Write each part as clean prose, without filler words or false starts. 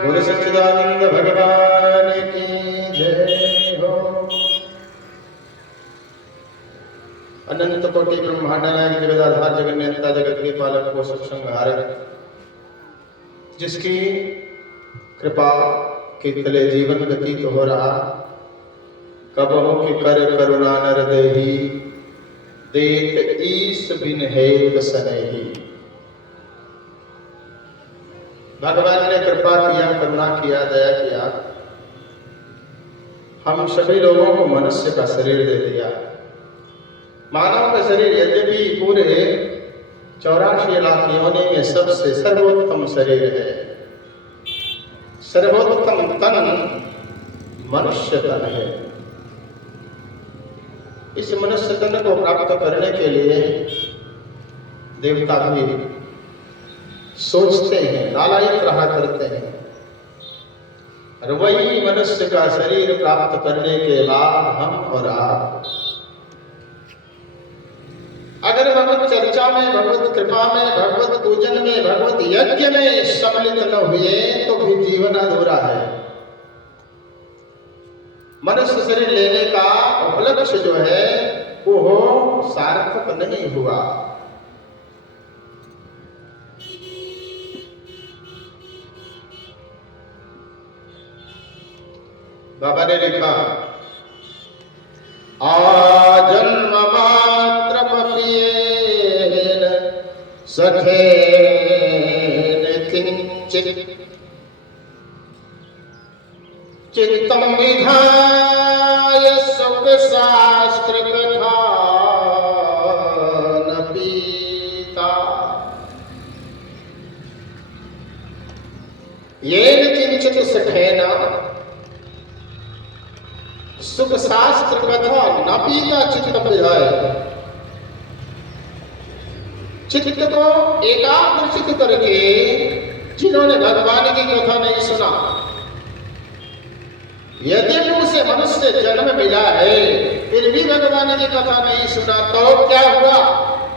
गुरु सच्चिदानंद भगवान की जय हो। अनंत कोटि ब्रह्मांड नायक जगदाधार जगन्नाथ जगत के पालक पोषक संहारक, जिसकी कृपा के तले जीवन व्यतीत हो रहा, कब हो कि कर करुणा नर देही, देत ईस बिन हेत सनेही। भगवान ने कृपा किया, करुणा किया, दया किया, हम सभी लोगों को मनुष्य का शरीर दे दिया। मानव का शरीर यद्यपि पूरे 84 लाख योनि में सबसे सर्वोत्तम शरीर है, सर्वोत्तम तन मनुष्य तन है। इस मनुष्य तन को प्राप्त करने के लिए देवता भी सोचते हैं, लालायित रहा करते हैं, और वही मनुष्य का शरीर प्राप्त करने के बाद हम और आप अगर भगवत चर्चा में, भगवत कृपा में, भगवत पूजन में, भगवत यज्ञ में सम्मिलित न हुए तो भी जीवन अधूरा है। मनुष्य शरीर लेने का उपलक्ष्य जो है वो सार्थक नहीं हुआ। बाबा ने लिखा, आजन्म मात्र पियेन सखेन किंचित चित्तम विधाय सुख शास्त्र कथा न पीता। येन किंचित सखेन सुख शास्त्र कथा न पीता चित्त विधाय। चित्त को एकाग्रचित करके जिन्होंने भगवान की कथा नहीं सुना, यदि उसे मनुष्य जन्म मिला है फिर भी भगवान की कथा नहीं सुना तो क्या हुआ,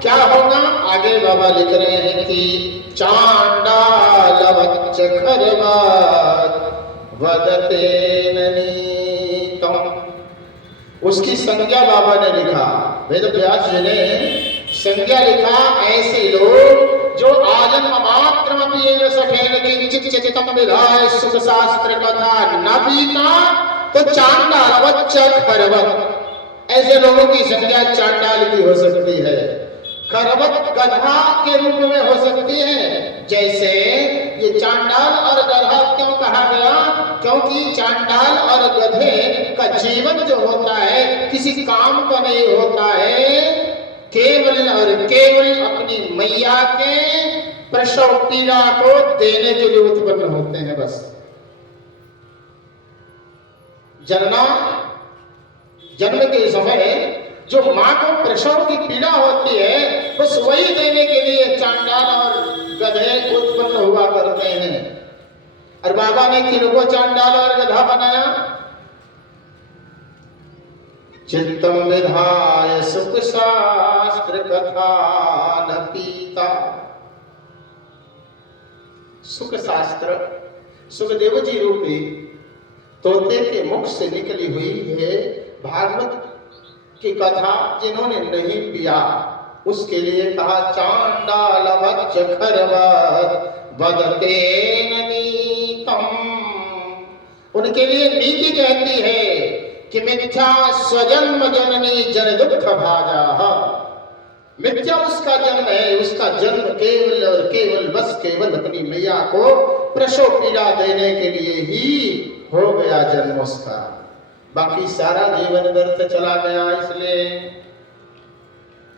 क्या होगा? आगे बाबा लिख रहे हैं कि चांडाल वच्च खरवात वदते ननीतम। उसकी संज्ञा बाबा ने लिखा, वेद व्यास जी ने संज्ञा लिखा, ऐसे लोग जो आजन्म मात्र चित्तम विधाय सुख शास्त्र कथा न पीता तो चांडाल वच्च खरवत। ऐसे लोगों की संज्ञा चांडाल की हो सकती है, खरवत गधा के रूप में हो सकती है। जैसे ये चांडाल और गधा क्यों कहा गया? क्योंकि चांडाल और गधे का जीवन जो होता है किसी काम का नहीं होता है, केवल और केवल अपनी मैया के प्रसव पीड़ा को देने के लिए उत्पन्न होते हैं। बस जन्म के समय जो मां को प्रसव की पीड़ा होती है बस वही देने के लिए चांडाल और गधे उत्पन्न हुआ करते हैं। और बाबा ने किनको चांडाल और गधा बनाया? चित्तम विधाय सुख शास्त्र कथा न पीता। सुख शास्त्र सुखदेव जी रूपी तोते के मुख से निकली हुई है भागवत की कथा जिन्होंने नहीं पिया उसके लिए कहा चांडाल वच्च खरवत वदते ननीतम। उनके लिए नीति कहती है कि मिथ्या स्वजन्म जननी जन दुख भाजा। मिथ्या उसका जन्म है, उसका जन्म केवल और केवल बस केवल अपनी मैया को प्रसव पीड़ा देने के लिए ही हो गया जन्म उसका, बाकी सारा जीवन व्यर्थ चला गया। इसलिए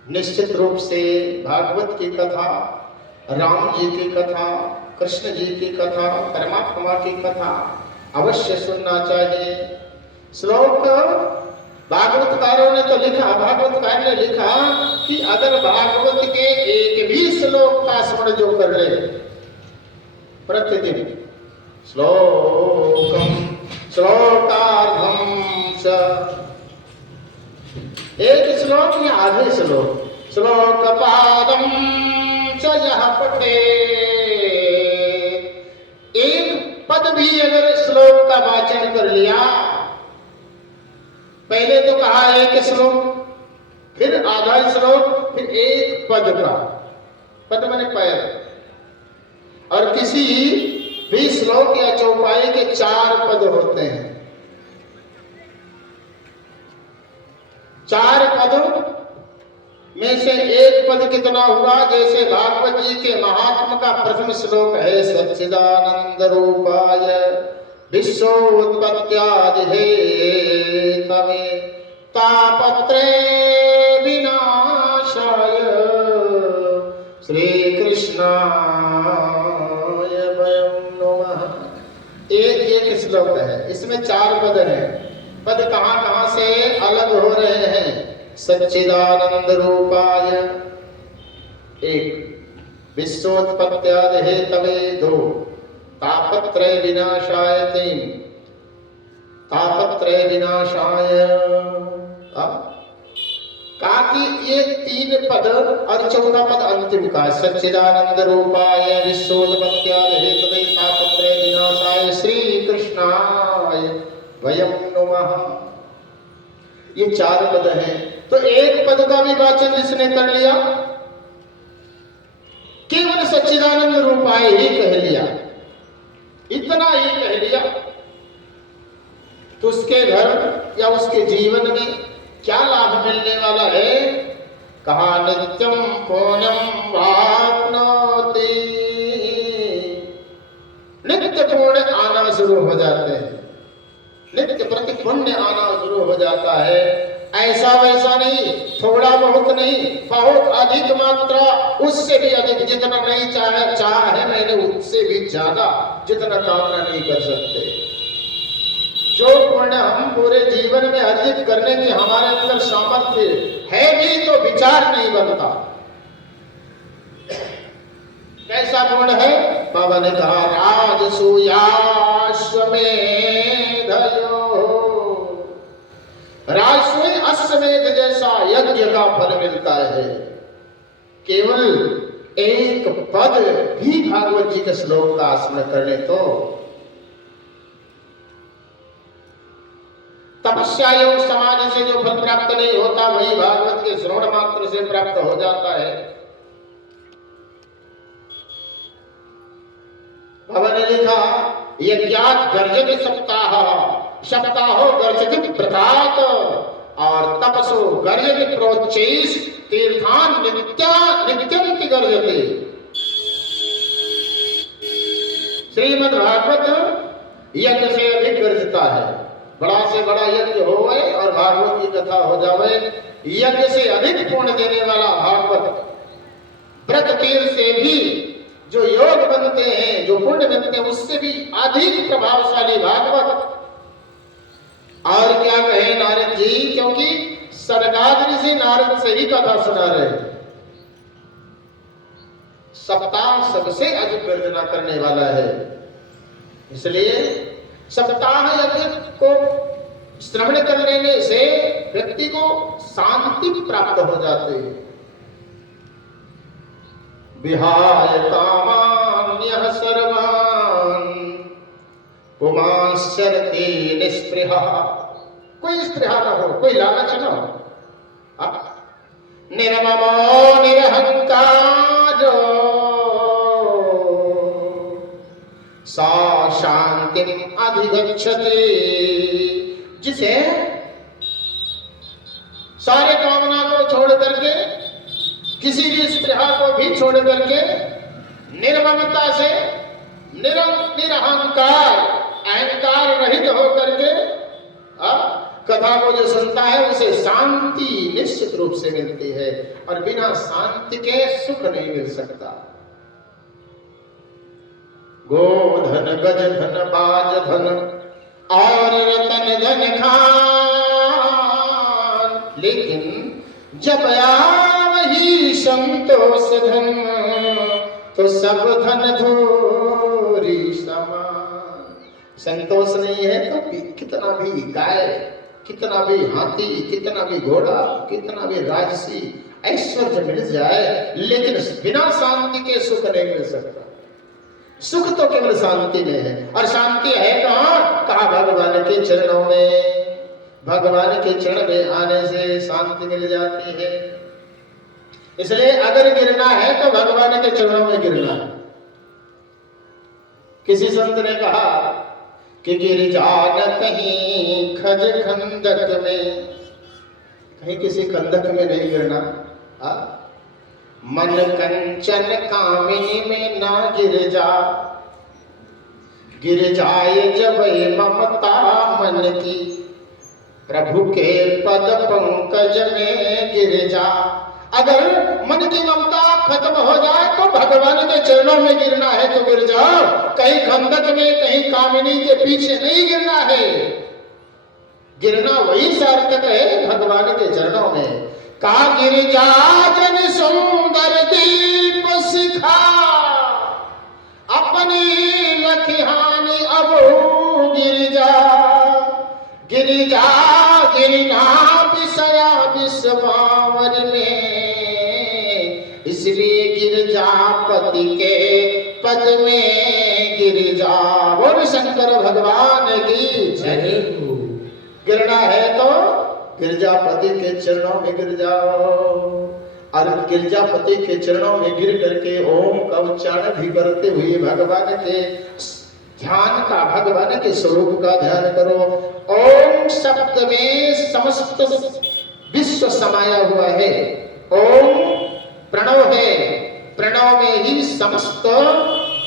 निश्चित रूप से भागवत की कथा, राम जी की कथा, कृष्ण जी की कथा, परमात्मा की कथा अवश्य सुनना चाहिए। श्लोक भागवतकारों ने तो लिखा, भागवतकार ने लिखा कि अगर भागवत के एक भी श्लोक का स्मरण जो कर ले प्रतिदिन, श्लोकार्धम च, एक श्लोक या आधे श्लोक, श्लोक पादम च यह पठे, एक पद भी का वाचन कर लिया। पहले तो कहा एक श्लोक, फिर आधा श्लोक, फिर एक पद का, पद माने पैर। और किसी भी श्लोक या चौपाई के 4 पद होते हैं। 4 पद में से एक पद कितना हुआ? जैसे भागवत जी के महात्म का प्रथम श्लोक है, सच्चिदानंद रूपाय विश्वोत्पत्त्यादि हेतवे तापत्रय विनाशाय श्री कृष्णाय वयं नमः। एक श्लोक है, इसमें 4 पद हैं। पद कहां कहां से अलग हो रहे हैं? सच्चिदानंद रूपाय 1, विश्वोत्पत्त्यादि हेतवे 2, तापत्रय विनाशाय 3, तापत्रय विनाशाय। कहा कि ये 3 पद और चौथा पद अंतिम का, सच्चिदानंद रूपाय विश्वोत्पत्त्यादि हेतवे तापत्रय विनाशाय श्री कृष्णाय वयं नमः। ये 4 पद हैं। तो एक पद का भी वाचन जिसने कर लिया, केवल सच्चिदानंद रूपाय ही कह लिया, इतना ही कह लिया, तो उसके घर या उसके जीवन में क्या लाभ मिलने वाला है? कहा नित्यम पुण्यम वाप्नोति। नित्य पुण्य आना शुरू हो जाते हैं, नित्य प्रति पुण्य आना शुरू हो जाता है। ऐसा वैसा नहीं, थोड़ा बहुत नहीं, बहुत अधिक मात्रा, उससे भी अधिक, जितना नहीं चाहे मैंने उससे भी ज्यादा, जितना कामना नहीं कर सकते। जो पुण्य हम पूरे जीवन में अर्जित करने की हमारे अंदर सामर्थ्य है भी तो विचार नहीं बनता। कैसा पुण्य है? बाबा ने कहा राजसूयाश्वमेधयो, राजसूय अश्वमेध जैसा यज्ञ का फल मिलता है। केवल एक पद भी भागवत जी के श्लोक का स्मरण कर ले तो तपस्या योग समाधि से जो फल प्राप्त नहीं होता, वही भागवत के श्रवण मात्र से प्राप्त हो जाता है। बाबा ने लिखा यज्ञात गर्जति सप्ताह, सप्ताहो गर्जति प्रताप, और तपसो गर्जति प्रोच्चैस तीर्थान नित्यम की गर्जति। श्रीमद् भागवत यज्ञ से अधिक गर्जता है। बड़ा से बड़ा यज्ञ होवे और भागवत की कथा हो जावे, यज्ञ से अधिक पुण्य देने वाला भागवत। व्रत तीर्थ से भी जो योग बनते हैं, जो पुण्य बनते हैं, उससे भी अधिक प्रभावशाली भागवत। और क्या कहे नारद जी, क्योंकि सनकादिक ऋषि नारद से ही कथा सुना रहे थे। सप्ताह सबसे अधिक गर्जना करने वाला है, इसलिए सप्ताह यज्ञ को श्रवण कर लेने से व्यक्ति को शांति प्राप्त हो जाती है। विहाय कामान्यः सर्वान् पुमांश्चरति निःस्पृहः। कोई स्पृहा न हो, कोई लालच न हो, निर्ममो निरहंकारो सा शांतिम अधिगच्छति। जिसे सारे कामना को छोड़ करके, किसी भी स्पृहा को भी छोड़ करके, निर्ममता से, निरहंकार, अहंकार रहित होकर के कथा को जो सुनता है उसे शांति निश्चित रूप से मिलती है, और बिना शांति के सुख नहीं मिल सकता। गोधन गजधन बाजधन और रतन धन खान, लेकिन जब आवही संतोष धन तो सब धन धूरी समान। संतोष नहीं है तो कितना भी गाय, कितना भी हाथी, कितना भी घोड़ा, कितना भी राजसी ऐश्वर्य मिल जाए, लेकिन बिना शांति के सुख नहीं मिल सकता। सुख तो केवल शांति में है। और शांति है कहाँ? कहा भगवान के चरणों में। भगवान के चरण में आने से शांति मिल जाती है। इसलिए अगर गिरना है तो भगवान के चरणों में गिरना है। किसी संत ने कहा कि गिर जाना कहीं खज खंदक में, कहीं किसी खंदक में नहीं गिरना। मन कंचन कामिनी में ना गिर जा, गिर जाए जब ममता मन की, प्रभु के पद पंकज में गिर जा। अगर मन की ममता खत्म हो जाए तो भगवान के चरणों में गिरना है तो गिर जाओ। कहीं खंदक में, कहीं कामिनी के पीछे नहीं गिरना है। गिरना वही सार्थक है भगवान के चरणों में। का गिर जा जन सुंदर दीप सिखा, अपनी लखिहानी अब गिर जा, गिर जा गिरना विषया विश्वावर में, इसलिए गिर जा पति के पद में गिर जा। बोल शंकर भगवान की जय। गिरना है तो गिरजापति के चरणों में गिर जाओ। और गिरजापति के चरणों में गिर करके ओम का उच्चारण भी करते हुए भगवान के ध्यान का, भगवान के स्वरूप का ध्यान करो। ओम शब्द में समस्त विश्व समाया हुआ है। ओम प्रणव है, प्रणव में ही समस्त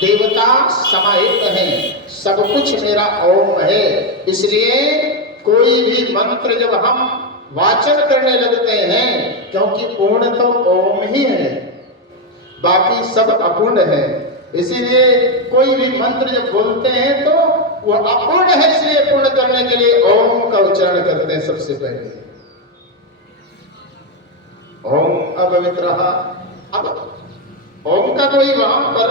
देवता समाहित हैं। सब कुछ मेरा ओम है। इसलिए कोई भी मंत्र जब हम वाचन करने लगते हैं, क्योंकि पूर्ण तो ओम ही है, बाकी सब अपूर्ण है, इसीलिए कोई भी मंत्र जब बोलते हैं तो वो अपूर्ण है, इसलिए पूर्ण करने के लिए ओम का उच्चारण करते हैं सबसे पहले। ओम अपवित्रः। अब ओम का कोई वहां पर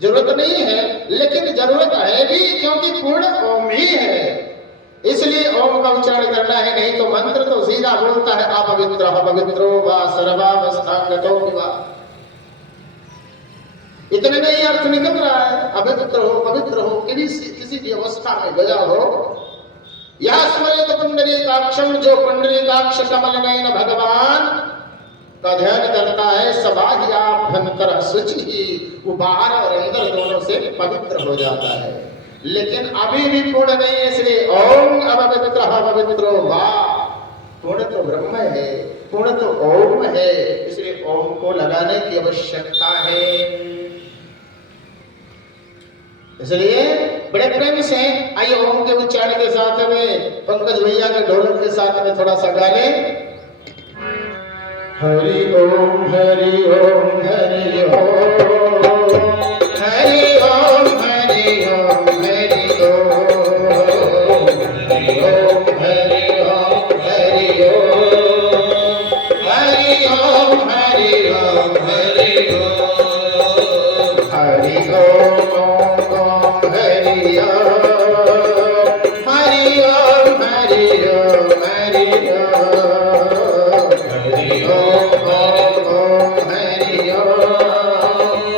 जरूरत नहीं है, लेकिन जरूरत है भी, क्योंकि पूर्ण ओम ही है, इसलिए ओम का उच्चारण करना है। नहीं तो मंत्र तो सीधा बोलता है अपवित्रः पवित्रो वा सर्वावस्थांगतो वा। इतने में ही अर्थ निकल रहा है। अपवित्र हो, पवित्र हो, किसी भी अवस्था में गया हो। या स्मरेत पुंडरीकाक्षम, जो पुंडरीकाक्ष कमल नयन भगवान का ध्यान करता है, सबाह्याभ्यंतर शुचि ही, वो बाहर और अंदर दोनों से पवित्र हो जाता है। लेकिन अभी भी पूर्ण नहीं है, इसलिए ओम अपवित्रः पवित्रो वा। पूर्ण तो ब्रह्म है, पूर्ण तो ओम है, इसलिए ओम को लगाने की आवश्यकता है। इसलिए बड़े प्रेम से आइए ओम के उच्चारण के साथ में पंकज भैया के ढोलक के साथ में थोड़ा सा गा लें। हरि ओम हरि ओम हरि ओम हरि ओम हरि ओम हरि ओम हरि ओम हरि ओम हरि ओम हरि ओम हरि ओम हरि ओम ओम हरि ओम हरि ओम हरि ओम हरि ओम हरि ओम ओम हरि ओम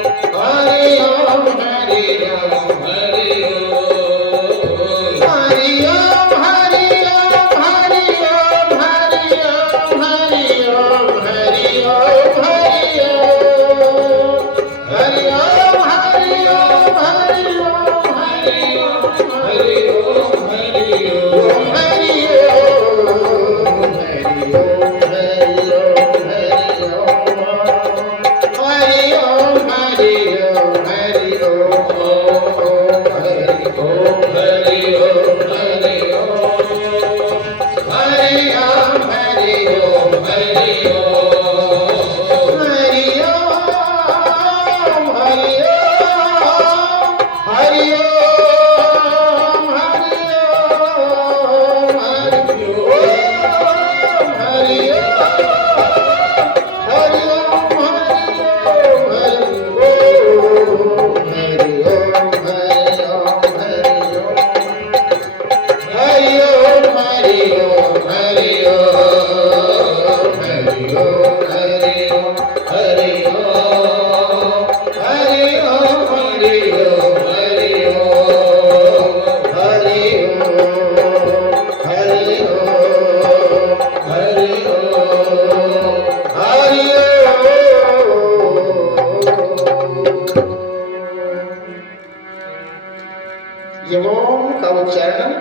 कि ओम का उच्चारण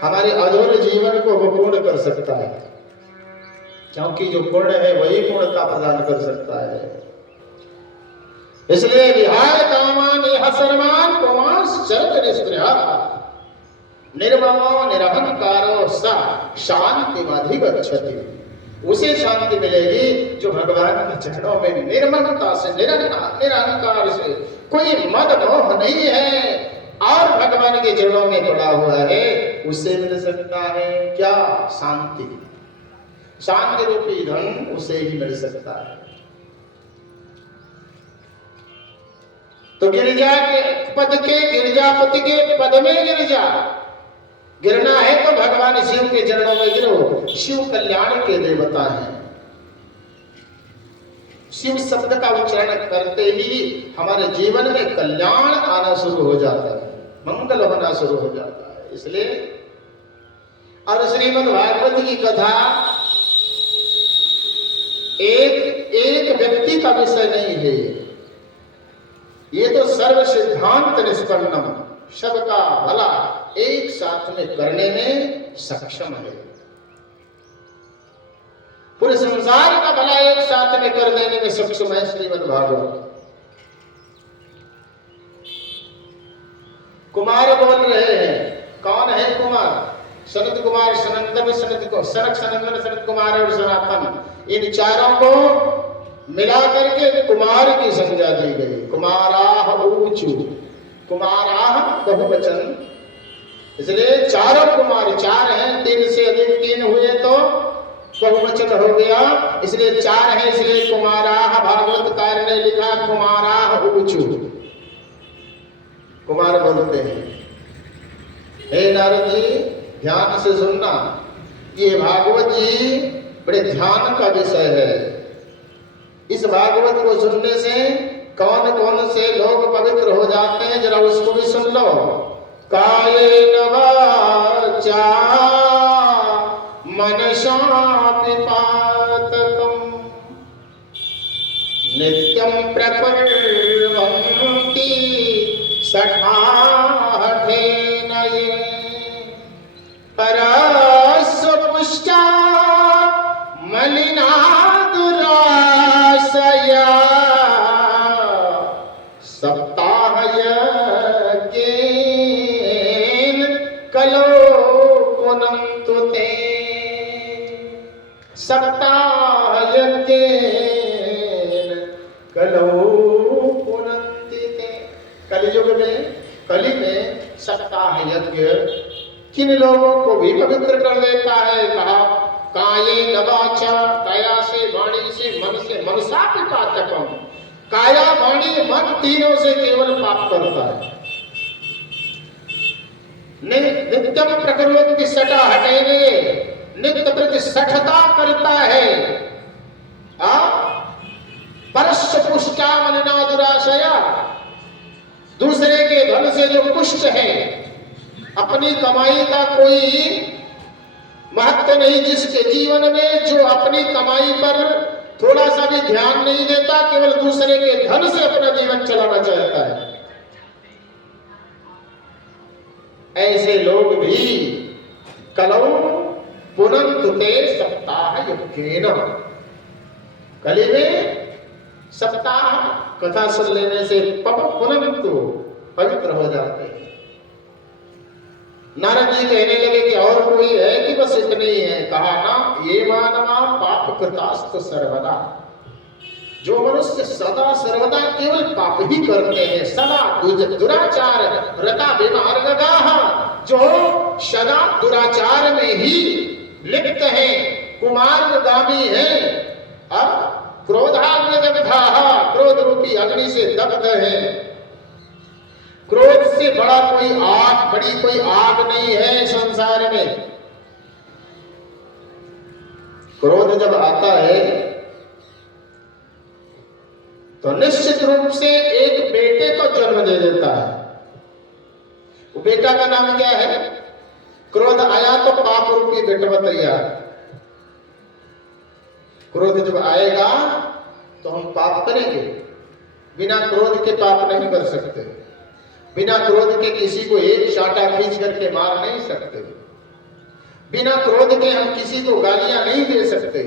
हमारे अधूरे जीवन को वो पूर्ण कर सकता है, क्योंकि जो पूर्ण है वही पूर्णता प्रदान कर सकता है। इसलिए विहाय कामान यह सर्वान पुमांस चरत निस्पृहा निर्ममो निरहंकारो सा शांतिमधिगच्छति। उसे शांति मिलेगी जो भगवान के चरणों में निर्ममता से निरहंकार से, कोई मद मोह नहीं है और भगवान के चरणों में पड़ा हुआ है, उसे मिल सकता है क्या? शांति। शांति रूपी धन उसे ही मिल सकता है। तो गिरिजा के पद के, गिरिजापति के पद में गिरिजा गिरना है तो भगवान शिव के चरणों में गिरो। शिव कल्याण के देवता हैं। शिव शब्द का उच्चारण करते ही हमारे जीवन में कल्याण आना शुरू हो जाता है, मंगल होना शुरू हो जाता है। इसलिए और श्रीमद् भागवत की कथा एक व्यक्ति का विषय नहीं है, ये तो सर्व सिद्धांत निष्पन्नम, सबका भला एक साथ में करने में सक्षम है। पूरे संसार का भला एक साथ में कर देने में सक्षम है श्रीमद् भागवत। कुमार बोल रहे हैं, कौन है कुमार? सनत कुमार, सनंदन, सनक सनंदन, सनत कुमार और सनातन, इन चारों को मिला करके कुमार की संज्ञा दी गई। कुमाराह ऊचु, कुमाराह बहुवचन, इसलिए चारों कुमार, चार हैं, तीन से अधिक तीन हुए तो बहुवचन हो गया, इसलिए चार है, इसलिए कुमाराह। भागवतकार ने लिखा कुमाराह ऊचु, कुमार बोलते हैं। हे नारद जी ध्यान से सुनना, ये भागवत जी बड़े ध्यान का विषय है। इस भागवत को सुनने से कौन कौन से लोग पवित्र हो जाते हैं, जरा उसको भी सुन लो। कायेन वाचा मनसा पातकम् नित्यं प्रकुर्वन्ति सखाठेन ये परस्वपुष्टा मलिना दुराशया सप्ताह यज्ञेन कलो पुनन्तु ते, सप्ताह यज्ञेन कलो पुनन्ति ते। कलियुग में, कली में सप्ताह यज्ञ किन लोगों को भी पवित्र कर देता है? कहा काये नवाचा, काया से, वाणी से, मन से, मनसा पातकम, काया वाणी मन तीनों से केवल पाप करता है। नित्यम प्रकृति सटा हटेने, नित्य प्रति सठता करता है। परस्य पुष्टा मनना दुराशया, दूसरे के धन से जो पुष्ट है, अपनी कमाई का कोई महत्व नहीं, जिसके जीवन में जो अपनी कमाई पर थोड़ा सा भी ध्यान नहीं देता, केवल दूसरे के धन से अपना जीवन चलाना चाहता है, ऐसे लोग भी कलौ पुनन्तु ते सप्ताह यज्ञेन, कली में सप्ताह कथा सुन लेने से पुनन्तु पवित्र हो जाते हैं। नारद जी कहने लगे कि और कोई है कि बस इतने ही है? कहा ना, ये मानवा पाप कृतास्तु सर्वदा, जो मनुष्य सदा सर्वदा केवल पाप ही करते हैं, सदा दुराचार रता विमार्गगाः, जो सदा दुराचार में ही लिप्त हैं, कुमार्गगामी हैं, क्रोधाग्निदग्धाः, क्रोध रूपी अग्नि से दग्ध हैं। क्रोध से बड़ा कोई आग, बड़ी कोई आग नहीं है संसार में। क्रोध जब आता है तो निश्चित रूप से एक बेटे को जन्म दे देता है। वो बेटा का नाम क्या है? क्रोध आया तो पाप रूपी बेटवा तैयार। क्रोध जब आएगा तो हम पाप करेंगे, बिना क्रोध के पाप नहीं कर सकते। बिना क्रोध के किसी को एक चांटा खींच करके मार नहीं सकते, बिना क्रोध के हम किसी को गालियां नहीं दे सकते।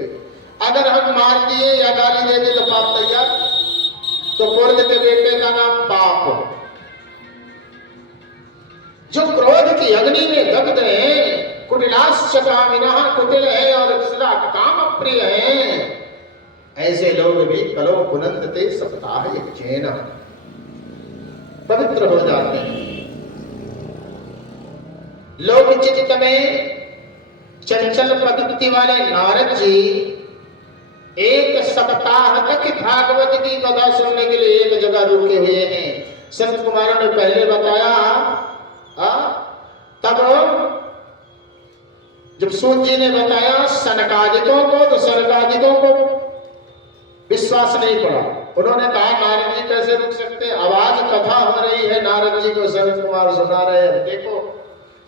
अगर हम मार दिए या गाली दे दिए तो पाप तैयार। तो क्रोध के बेटे का नाम पाप। जो क्रोध की अग्नि में दग्ध है, कुटिलाश्च कामिनः, कुटिल है और सदा काम प्रिय है, ऐसे लोग भी कलो पुनन्ते सप्ताह यज्ञेन पवित्र हो जाते हैं। लोक चित्त में चंचल प्रवृत्ति वाले नारद जी एक सप्ताह तक भागवत की कथा सुनने के लिए एक जगह रुके हुए हैं। संत कुमारों ने पहले बताया, तब जब सूत जी ने बताया सनकादिकों को, तो सनकादिकों को विश्वास नहीं पड़ा। उन्होंने कहा नारद जी कैसे रुक सकते, आवाज कथा हो रही है, नारद जी को संत कुमार सुना रहे हैं। देखो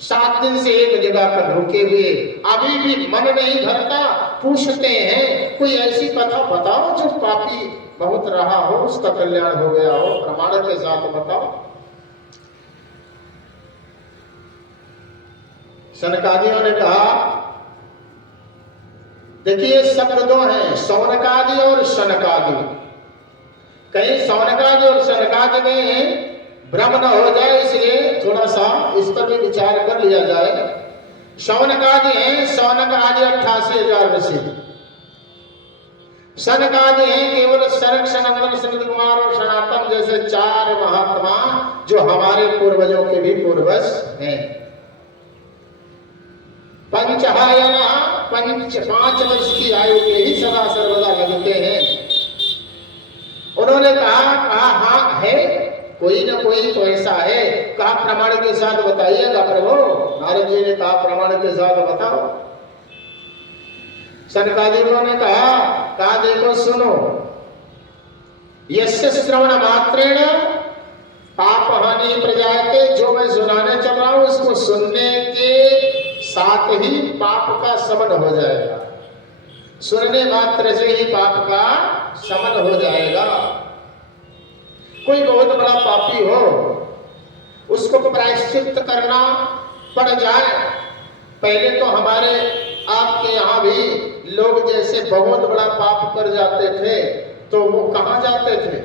7 दिन से एक जगह पर रुके हुए, अभी भी मन नहीं भरता। पूछते हैं कोई ऐसी कथा बताओ जो पापी बहुत रहा हो उसका कल्याण हो गया हो, प्रमाण के साथ बताओ। सनकादियों ने कहा देखिए शब्द दो हैं, सौनकादि और शनकादि। कहीं सौनकादि और शनकादि में भ्रम न हो जाए, इसलिए थोड़ा सा इस पर भी विचार कर लिया जाए। शौनकादि है, शौनक आदि 88,000 ऋषि। शनकादि है केवल शनक, सनंदन, सनत कुमार और सनातन जैसे 4 महात्मा जो हमारे पूर्वजों के भी पूर्वज हैं। पंचहायना 5 वर्ष की आयु के ही सदा सर्वदा लगते हैं। उन्होंने कहा हाँ है, कोई ना कोई तो ऐसा है। कहा प्रमाण के साथ बताइएगा प्रभु। नारद जी ने कहा प्रमाण के साथ बताओ। सनकादिकों ने कहा देखो सुनो, यस्य श्रवण मात्रेण पाप हानि प्रजायते, जो मैं सुनाने चल रहा हूं उसको सुनने के साथ ही पाप का शमन हो जाएगा। सुनने मात्र से ही पाप का शमन हो जाएगा। कोई बहुत बड़ा पापी हो, उसको प्रायश्चित करना पड़ जाए। पहले तो हमारे आपके यहाँ भी लोग जैसे बहुत बड़ा पाप कर जाते थे तो वो कहाँ जाते थे?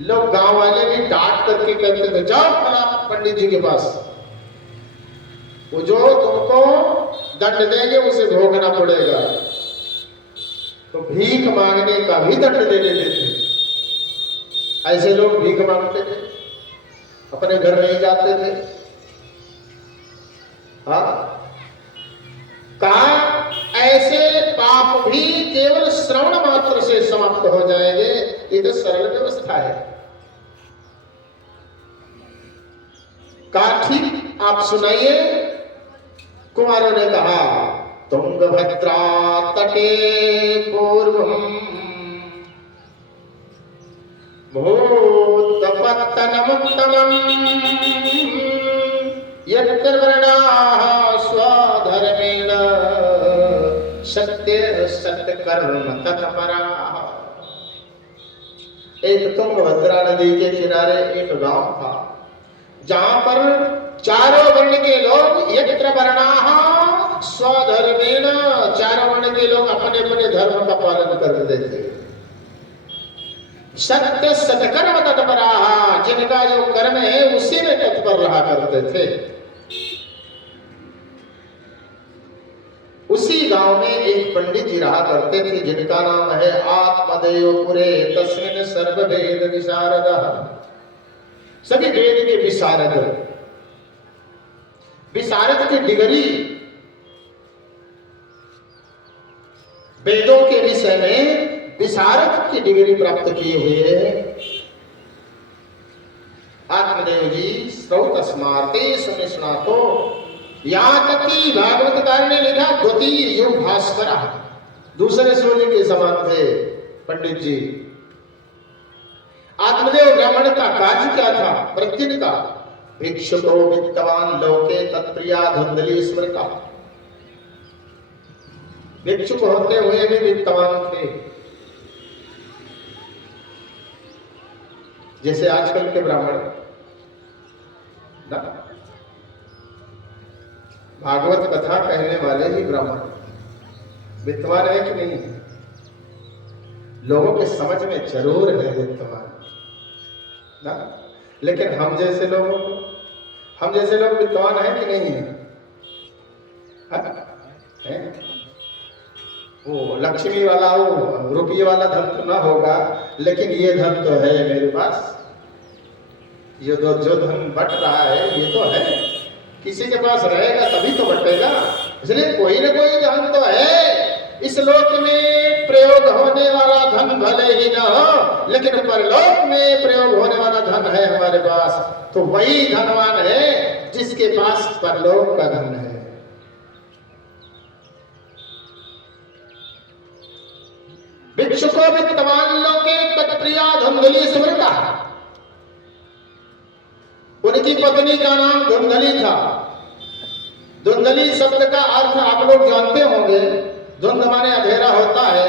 लोग गांव वाले भी डांट करके कहते थे जाओ फला पंडित जी के पास, वो जो तुमको दंड देंगे उसे भोगना पड़ेगा। तो भीख मांगने का भी दंड दे देते थे। ऐसे लोग भीख मांगते थे, अपने घर नहीं जाते थे। कहा ऐसे पाप भी केवल श्रवण मात्र से समाप्त हो जाएंगे। ये तो सरल व्यवस्था है। कहा ठीक, आप सुनाइए। कुमारों ने कहा तुंगभद्रा तटे पूर्वम भूतपत्तनमुत्तमम् यत्र वर्णाः स्वधर्मेण सत्य सत्कर्म तत्पराः। एक तुंगभद्रा नदी के किनारे एक गांव था जहां पर चारों वर्ण के लोग यत्र वर्णाः स्वधर्मेण, चारों वर्ण के लोग अपने अपने धर्म का पालन करते थे। सत्य सत्कर्म तत्पराः, जिनका जो कर्म है उसी में तत्पर रहा करते थे। उसी गांव में एक पंडित जी रहा करते थे जिनका नाम है आत्मदेवपुरे तस्मिन् सर्ववेद विशारदः। सभी वेद के विशारद, विशारद की डिग्री वेदों के विषय में विशारद की डिग्री प्राप्त किए हुए आत्मदेव जी श्रौत स्मारते सुनिष्णातो। यहां तक कि भागवतकार ने लिखा द्वितीय युग भास्कर, दूसरे सूर्य के समान थे पंडित जी। आत्मदेव ब्राह्मण का कार्य क्या था? प्रतिदिन का भिक्षुको वित्तवान लोके तत्प्रिया धुंधली स्मृता। भिक्षुक होते हुए भी वित्तवान थे। जैसे आजकल के ब्राह्मण ना। भागवत कथा कहने वाले ही ब्राह्मण विद्वान है कि नहीं है? लोगों के समझ में जरूर है विद्वान ना, लेकिन हम जैसे लोग विद्वान है कि नहीं है? है? वो लक्ष्मी वाला, वो रुपये वाला धन तो ना होगा, लेकिन ये धन तो है मेरे पास, ये जो धन बट रहा है ये तो है। किसी के पास रहेगा तभी तो बटेगा, इसलिए कोई ना कोई धन तो है। इस लोक में प्रयोग होने वाला धन भले ही ना हो, लेकिन परलोक में प्रयोग होने वाला धन है हमारे पास, तो वही धनवान है जिसके पास परलोक का धन है। भिक्षुको वित्तवान लोके तत्प्रिया धुंधली स्मृता। उनकी पत्नी का नाम धुंधली था। धुंधली शब्द का अर्थ आप लोग जानते होंगे। धुंध माने अंधेरा होता है,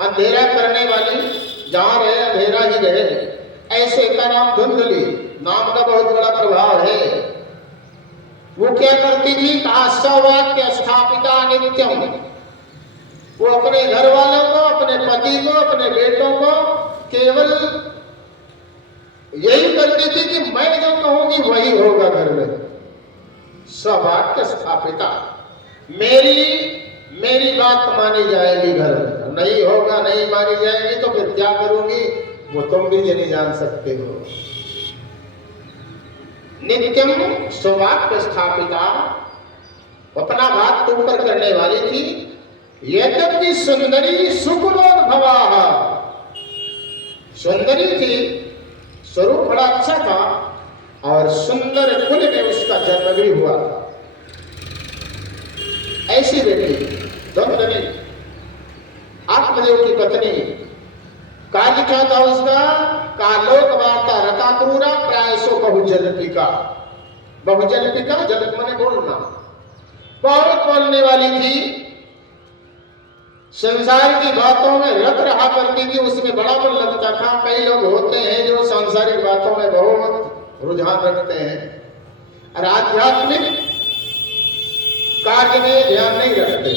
अंधेरा करने वाली, जहां रहे अंधेरा ही रहे, ऐसे का नाम धुंधली। नाम का बहुत बड़ा प्रभाव है। वो क्या करती थी? वाक्य स्थापिता नित्यम। वो अपने घर वालों को, अपने पति को, अपने बेटों को केवल यही करती थी कि मैं जो कहूंगी वही होगा घर में। सवाक्य स्थापिता, मेरी बात मानी जाएगी घर में, नहीं होगा, नहीं मानी जाएगी तो फिर क्या करूंगी वो तुम भी नहीं जान सकते हो। नित्यम सवाक्य स्थापिता, अपना बात तुम पर करने वाली थी। यद्यपि सुंदरी सुकुलोद्भवा, सुंदरी थी, स्वरूप बड़ा अच्छा था और सुंदर कुल में उसका जन्म भी हुआ था। ऐसी बेटी धुंधली, आत्मदेव की पत्नी। कार्य क्या था उसका? कालोक वार्ता रता क्रूरा प्रायसो बहुजल्पिका। बहुजल्पिका, जल्प माने बोलना, बहुत बोलने वाली थी। संसार की बातों में रत रहा करती थी, उसमें बड़ा मन लगता था। कई लोग होते हैं जो सांसारिक बातों में बहुत रुझान रखते हैं और आध्यात्मिक कार्य में ध्यान नहीं रखते।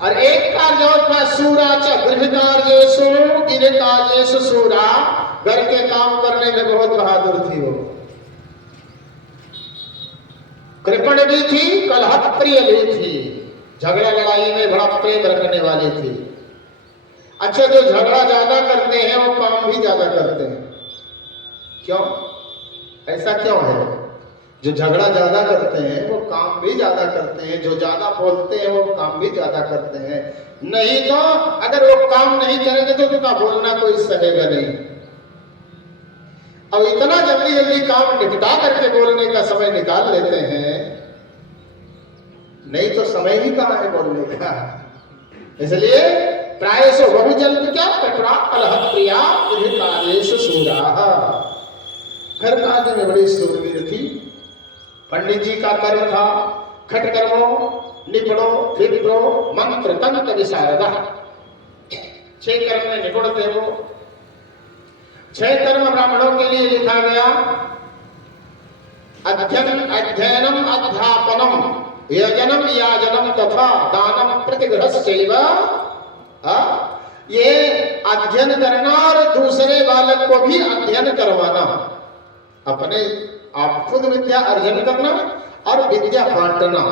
और एक कार्य और था सूरा च गृह कार्येषु गृह कार्येषु सूरा, घर के काम करने में बहुत बहादुर थी वो। कृपण भी थी, कलह प्रिय भी थी, झगड़ा लड़ाई में बड़ा प्रेम रखने वाली थी। अच्छा, जो झगड़ा ज्यादा करते हैं वो काम भी ज्यादा करते हैं। क्यों? ऐसा क्यों है? जो झगड़ा ज्यादा करते हैं वो काम भी ज्यादा करते हैं, जो ज्यादा बोलते हैं वो काम भी ज्यादा करते हैं। नहीं तो अगर वो काम नहीं करेंगे तो उनका बोलना कोई सहेगा नहीं। अब इतना जल्दी जल्दी काम निपटा करके बोलने का समय निकाल लेते हैं, नहीं तो समय ही कहां है बोलने का। इसलिए प्रायसो बहुजल्प क्या कटरा कलह प्रिया गृह कार्येषु सूरा, घर कार्य में बड़ी सूरवीर थी। पंडित जी का कर्म था खटकर्मो निपुणो विप्रो मंत्र तंत्र विशारदा। 6 कर्म में निपुण थे वो। 6 कर्म ब्राह्मणों के लिए लिखा गया। अध्ययनम अध्यापनम यजनम याजनम तथा दानम प्रतिग्रहश्चैव। ये अध्ययन करना और दूसरे बालक को भी अध्ययन करवाना, अपने आप खुद विद्या अर्जन करना और विद्या बांटना,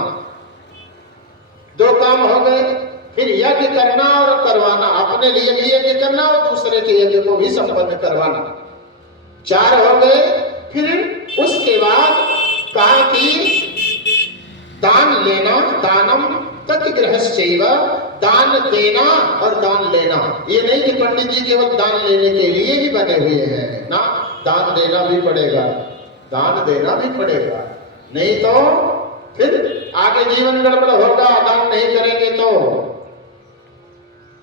2 काम हो गए। फिर यज्ञ करना और करवाना, अपने लिए भी यज्ञ करना और दूसरे के यज्ञ को भी संपन्न करवाना, 4 हो गए। फिर उसके बाद कहा कि दान लेना, दानम तत्ग्रहश्चैव, दान देना और दान लेना। ये नहीं कि पंडित जी केवल दान लेने के लिए ही बने हुए हैं ना, दान देना भी पड़ेगा, दान देना भी पड़ेगा, नहीं तो फिर आगे जीवन गड़बड़ होगा। दान नहीं करेंगे तो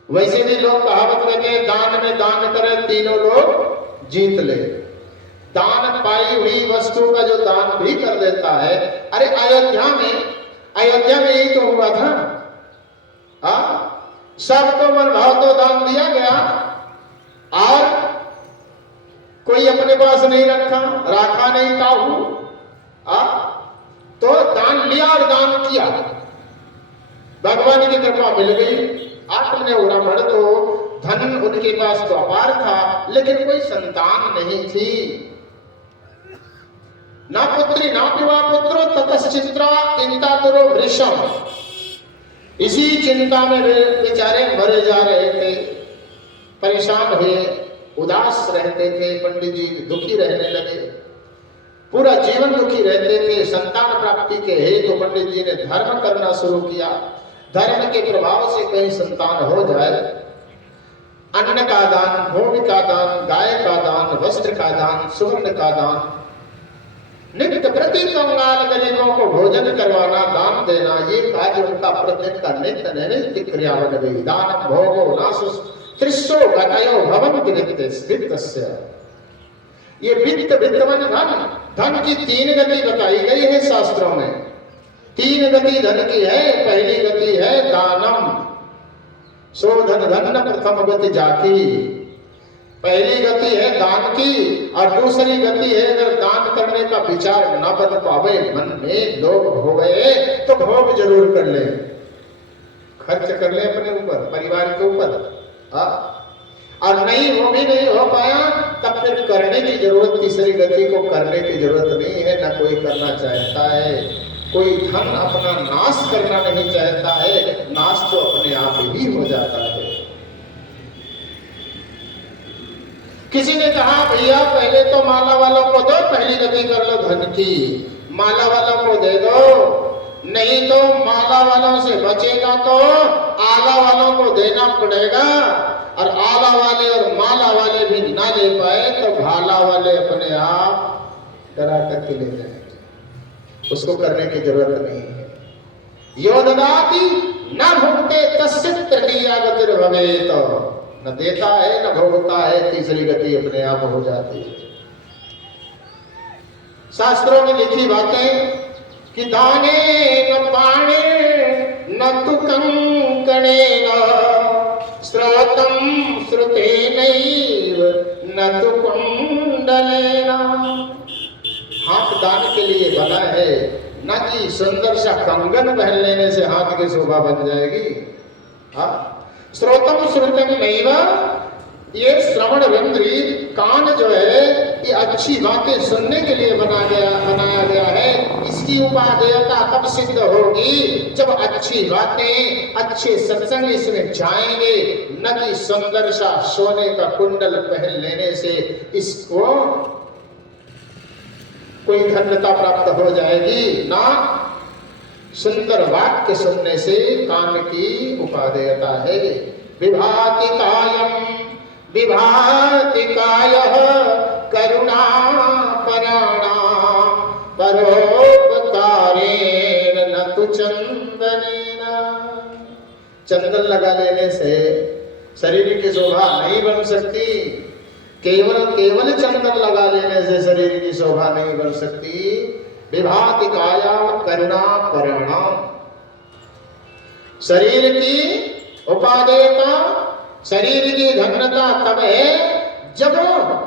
वैसे भी लोग कहावत कहते हैं, दान में दान करे तीनों लोग जीत ले। दान पाई हुई वस्तु का जो दान भी कर देता है। अरे अयोध्या में यही तो हुआ था। सबको मन भाव तो दान दिया गया और कोई अपने पास नहीं रखा, राखा नहीं काहू, तो दान लिया और दान किया, भगवान की कृपा मिल गई। आपने ब्राह्मण तो धन उनके पास तो अपार था, लेकिन कोई संतान नहीं थी। ना पुत्री ना पिवा पुत्रो ततश्चित्रा चिंतातुरो वृषम। इसी चिंता में वे बेचारे मरे जा रहे थे, परेशान हुए, उदास रहते थे। पंडित जी दुखी रहने लगे, पूरा जीवन दुखी रहते थे। संतान प्राप्ति के हेतु पंडित जी ने धर्म करना शुरू किया। धर्म के प्रभाव से कहीं संतान हो जाए, अन्न का दान, भोग का दान, गाय का दान, वस्त्र का दान, सुवर्ण का दान, नित्य प्रति कंगाल गरीबों को भोजन करवाना, दान देना, ये कार्य उनका प्रतिदिन का नित्य नैमित्तिक क्रिया बन गई। दान भोगो नासु त्रिशो गतयो भवन्ति वित्तस्य। ये वित्तवन धन की 3 गति बताई गई है शास्त्रों में। 3 गति धन की है। पहली गति है दानम, सो धन प्रथम गति जाकी। पहली गति है दान की, और दूसरी गति है अगर दान करने का विचार न बन पावे, मन में लोभ हो गए तो भोग जरूर कर ले, खर्च कर ले अपने ऊपर, परिवार के ऊपर, और नहीं वो भी नहीं हो पाया तब फिर करने की जरूरत, तीसरी गति को करने की जरूरत नहीं है। न कोई करना चाहता है, कोई धन अपना नाश करना नहीं चाहता है, नाश तो अपने आप ही हो जाता है। किसी ने कहा भैया पहले तो माला वालों को दो, पहली गति कर लो धन की, माला वालों को दे दो, नहीं तो माला वालों से बचेगा तो आला वालों को देना पड़ेगा, और आला वाले और माला वाले भी ना ले पाए तो भाला वाले अपने आप डरा करके ले जाएंगे। उसको करने की जरूरत नहीं है। यो ददाति न भुगते तस्य तृतीया गतिर्भवेत्। न देता है न भोगता है, तीसरी गति अपने आप हो जाती है। शास्त्रों में लिखी बातें कि दाने न पाणे न तु कंकणेन स्रोतम श्रुतेनैव न तु कुंडलेन। हाथ दान के लिए बना है, न कि सुंदर सा कंगन पहन लेने से हाथ की शोभा बन जाएगी। श्रोतम श्रुतम नैव, ये श्रवण इंद्री कान जो है ये अच्छी बातें सुनने के लिए बनाया गया है। इसकी उपादेयता तब सिद्ध होगी जब अच्छी बातें, अच्छे सत्संग इसमें जाएंगे, न कि सुंदर सा सोने का कुंडल पहन लेने से इसको कोई धन्यता प्राप्त हो जाएगी, ना सुंदर वाक्य सुनने से कान की उपादेयता है। विभाति कायम विभाति कायः करुणा पराणाम परोपकारेण न तु चंदनेन। चंदन लगा लेने से शरीर की शोभा नहीं बन सकती, केवल चंदन लगा लेने से शरीर की शोभा नहीं बन सकती। विभाति काया करुणा परिणाम, शरीर की उपादेयता, शरीर की धन्यता तब है जब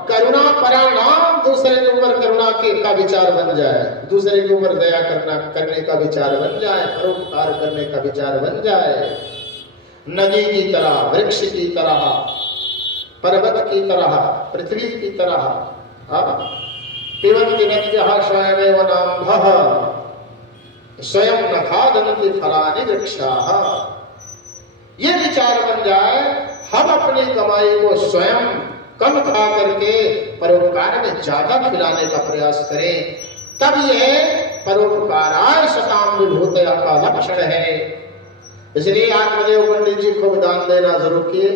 करुणा परिणाम, दूसरे के ऊपर करुणा का विचार बन जाए, दूसरे के ऊपर दया करने का विचार बन जाए, परोपकार करने का विचार बन जाए। नदी की तरह, वृक्ष की तरह, पर्वत की तरह, पृथ्वी की तरह। पिबन्ति नद्यः स्वयमेव नाम्भः स्वयं न खादन्ति फलानि वृक्षाः। ये विचार बन जाए, हम अपनी कमाई को स्वयं कम खा करके परोपकार में ज्यादा खिलाने का प्रयास करें, तब यह परोपकाराय सताम विभूतया का लक्षण है। इसलिए आत्मदेव पंडित जी खूब दान देना शुरू किए,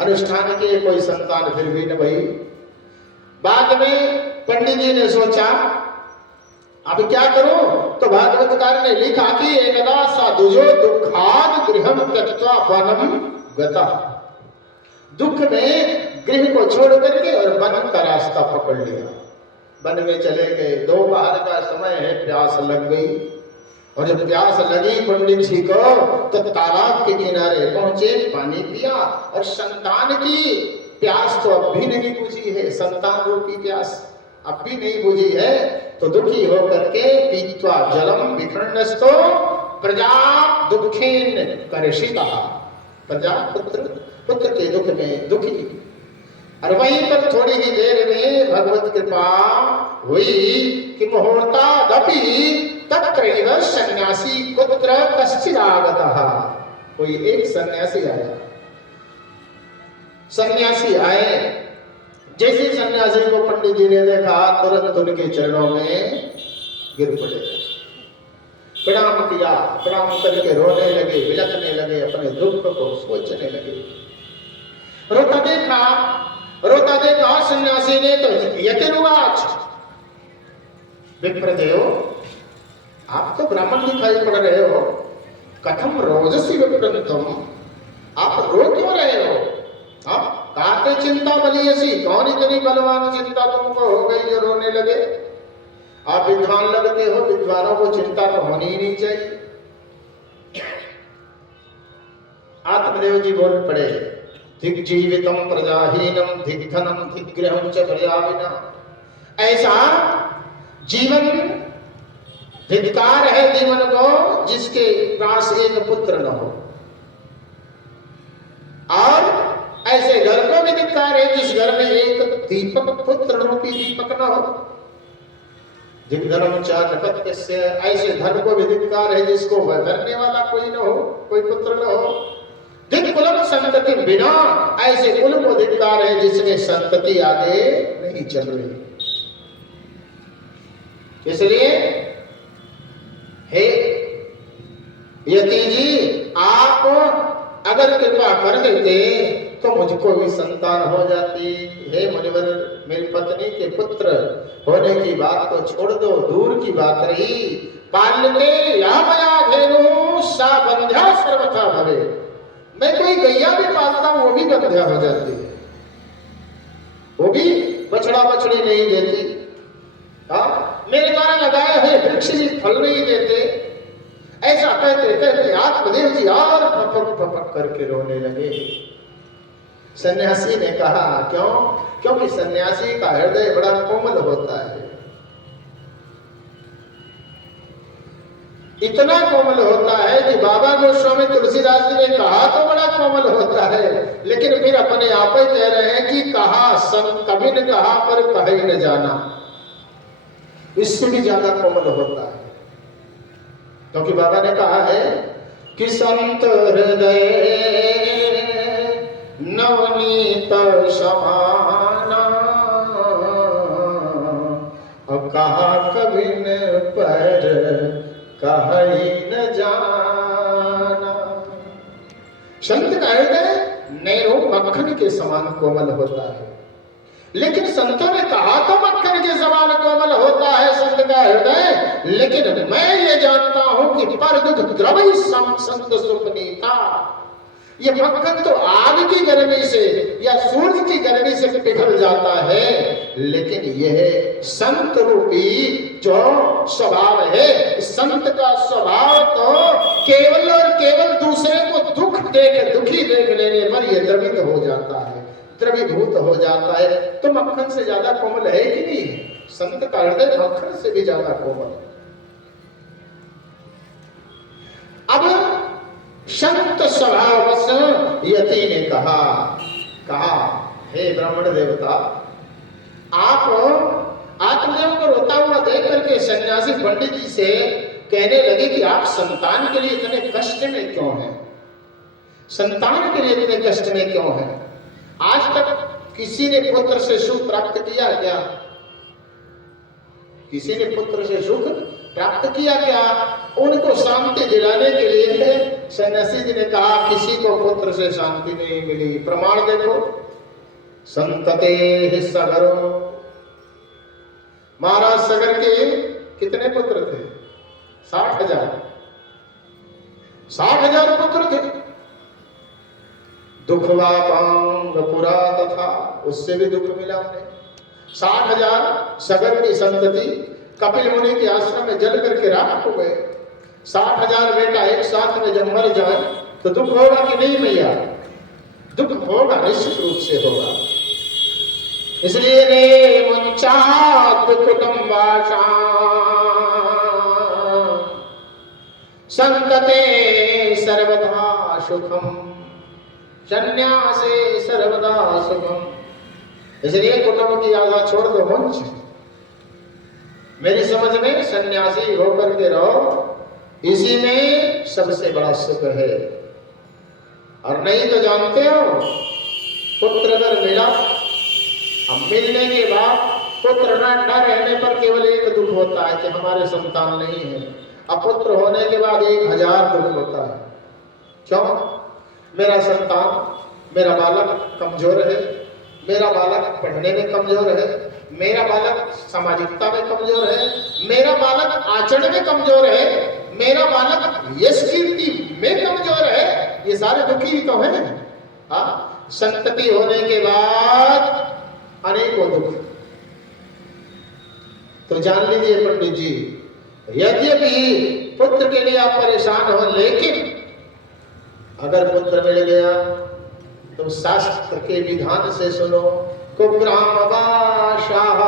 अनुष्ठान किए, कोई संतान फिर भी न भई। बाद में पंडित जी ने सोचा अब क्या करूं, तो भागवतकार ने लिखा कि एकदा साधुजो दुखाद गृहम त्यक्त्वा वनम गता। दुख में गृह को छोड़ करके और वन का रास्ता पकड़ लिया, वन में चले गए। दोपहर का समय है, प्यास लग गई, और जब प्यास लगी पंडित जी को तो तालाब के किनारे पहुंचे, पानी पिया और संतान की प्यास तो अब भी नहीं बुझी है, संतान रूपी प्यास अब भी नहीं बुझी है, तो दुखी होकर के पीत्वा जलम विखंडस्तो प्रजा दुखेन करेशिता, प्रजा पुत्र के दुख में दुखी। और वहीं पर थोड़ी ही देर में भगवत कृपा हुई कि मुहूर्तादपि तत्रैव सन्यासी कुत्र कश्चिदागतः, कोई एक सन्यासी आया। सन्यासी आए, जैसे सन्यासी को पंडित जी ने देखा तुरंत उनके चरणों में गिर पड़े, प्रणाम किया, प्रणाम करके रोने लगे, बिलखने लगे, अपने दुख को सोचने लगे। रोता देखा सन्यासी ने तो यतिरुवाच, विप्रदेव आप तो ब्राह्मण दिखाई पड़ रहे हो, कथम रोजसी विप्रंतम, आप रो क्यों रहे हो? काते चिंता बलियसी, कौन इतनी बलवान चिंता तुमको हो गई जो रोने लगे? आप विद्वान लगते हो, विद्वानों को चिंता तो होनी ही नहीं चाहिए। आत्मदेव जी बोल पड़े, दिग्जीवितम प्रजाहीनम दिग्धनम दिग्गृहम च प्रजाविना, ऐसा जीवन धिक्कार है जीवन को जिसके पास एक पुत्र न हो, और ऐसे घर को भी धिक्कार है जिस घर में एक दीपक पुत्र रूपी दीपक न हो। दिग्धनम च नपत्यस्य, ऐसे धन को भी धिक्कार है जिसको वह करने वाला कोई न हो, कोई पुत्र न हो। दिक्कुलम संतति बिना, ऐसे कुल को धिक्कार है जिसमें संतति आगे नहीं चल रही। इसलिए हे यति जी, आप अगर कृपा कर देते तो मुझको भी संतान हो जाती। हे मुनिवर, मेरी पत्नी के पुत्र होने की बात तो छोड़ दो, दूर की बात रही, पाल्यते या मया धेनु सा बंध्या सर्वथा भवे, मैं कोई गैया भी पालता हूं वो भी बंध्या हो जाती है, वो भी बछड़ा बछड़ी नहीं देती। मेरे द्वारा लगाए हुए वृक्ष भी फल नहीं देते। ऐसा कहते कहते आत्मदेव जी और फपक फपक करके रोने लगे। सन्यासी ने कहा क्यों? क्योंकि सन्यासी का हृदय बड़ा कोमल होता है, इतना कोमल होता है कि बाबा गोस्वामी तुलसीदास जी ने कहा तो बड़ा कोमल होता है, लेकिन फिर अपने आप ही कह रहे हैं कि कहा संत कभी न कहा पर कहे न जाना, इससे भी ज्यादा कोमल होता है। क्योंकि बाबा ने कहा है कि संत हृदय नवनीत समाना, और कहा कभी न पर कहा ही न जाना। संत का हृदय नैरो मक्खन के समान कोमल होता है, लेकिन संतों ने कहा तो मक्खन के समान कोमल होता है संत का हृदय, लेकिन मैं ये जानता हूं कि पर दुख द्रवई संत सुपनीता, ये मक्खन तो आग की गर्मी से या सूर्य की गर्मी से पिघल जाता है, लेकिन यह संत रूपी जो स्वभाव है, संत का स्वभाव तो केवल और केवल दूसरे को दुख देकर दुखी देख लेने पर यह द्रवित हो जाता है, द्रवीभूत हो जाता है। तो मक्खन से ज्यादा कोमल है कि नहीं? संत का हृदय मक्खन से भी ज्यादा कोमल। अब संत स्वभाववश यति ने कहा हे ब्राह्मण देवता, आप आत्मदेव को रोता हुआ देख करके सन्यासी पंडित जी से कहने लगे कि आप संतान के लिए इतने कष्ट में क्यों हैं? संतान के लिए इतने कष्ट में क्यों हैं? आज तक किसी ने पुत्र से सुख प्राप्त किया क्या? किसी ने पुत्र से सुख प्राप्त किया क्या? उनको शांति दिलाने के लिए सन्यासी जी ने कहा किसी को पुत्र से शांति नहीं मिली। प्रमाण देखो, संतते सगरो, महाराज सगर के कितने पुत्र थे? 60,000 60,000 पुत्र थे। दुखवा पांग पुरा तथा, उससे भी दुख मिला उन्हें। 60,000 सगर की संतति कपिल मुनि के आश्रम में जल करके राख हो गए। 60,000 बेटा एक साथ में जब मर जाए तो दुख होगा कि नहीं भैया? दुख होगा, निश्चित रूप से होगा। इसलिए रे मुंचात कुटुंबाशा संतते सर्वदा सुखम संन्यासे सर्वदा सुखम। इसलिए कुटुंब की आशा छोड़ दो मुंच, मेरी समझ में सन्यासी होकर के रहो, इसी में सबसे बड़ा सुख है। और नहीं तो जानते हो, पुत्र अगर मिला, अब मिलने के बाद पुत्र न रहने पर केवल एक दुख होता है कि हमारे संतान नहीं है। अब पुत्र होने के बाद 1000 दुख होता है। क्यों? मेरा संतान, मेरा बालक कमजोर है, मेरा बालक पढ़ने में कमजोर है, मेरा बालक सामाजिकता में कमजोर है, मेरा बालक आचरण में कमजोर है, मेरा बालक यश कीर्ति में कमजोर है। ये सारे दुखी तो हैं। हाँ, संतति होने के बाद अनेकों दुख। तो जान लीजिए पंडित जी, यद्यपि पुत्र के लिए आप परेशान हो, लेकिन अगर पुत्र मिल गया तो शास्त्र के विधान से सुनो, कुब्रामवाशाः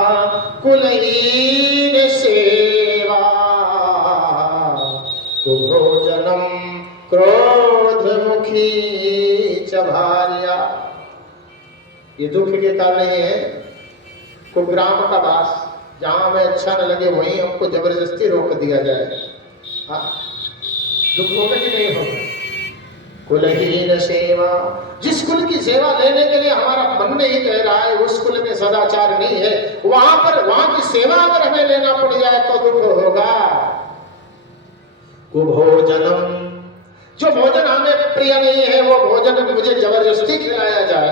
कुलहीन सेवा कुभोजनम क्रोधमुखी च भार्या। ये दुख के कारण ही है कुग्राम का वास, जहां हमें अच्छा न लगे वहीं हमको जबरदस्ती रोक दिया जाए। हाँ, दुख होगा कि नहीं होगा? कुलहीन सेवा, जिस कुल की सेवा लेने के लिए हमारा मन नहीं कह रहा है, उस कुल में सदाचार नहीं है, वहां की सेवा अगर हमें लेना पड़ जाए तो दुख होगा। कुभोजनम, जो भोजन हमें प्रिय नहीं है वो भोजन मुझे जबरदस्ती खिलाया जाए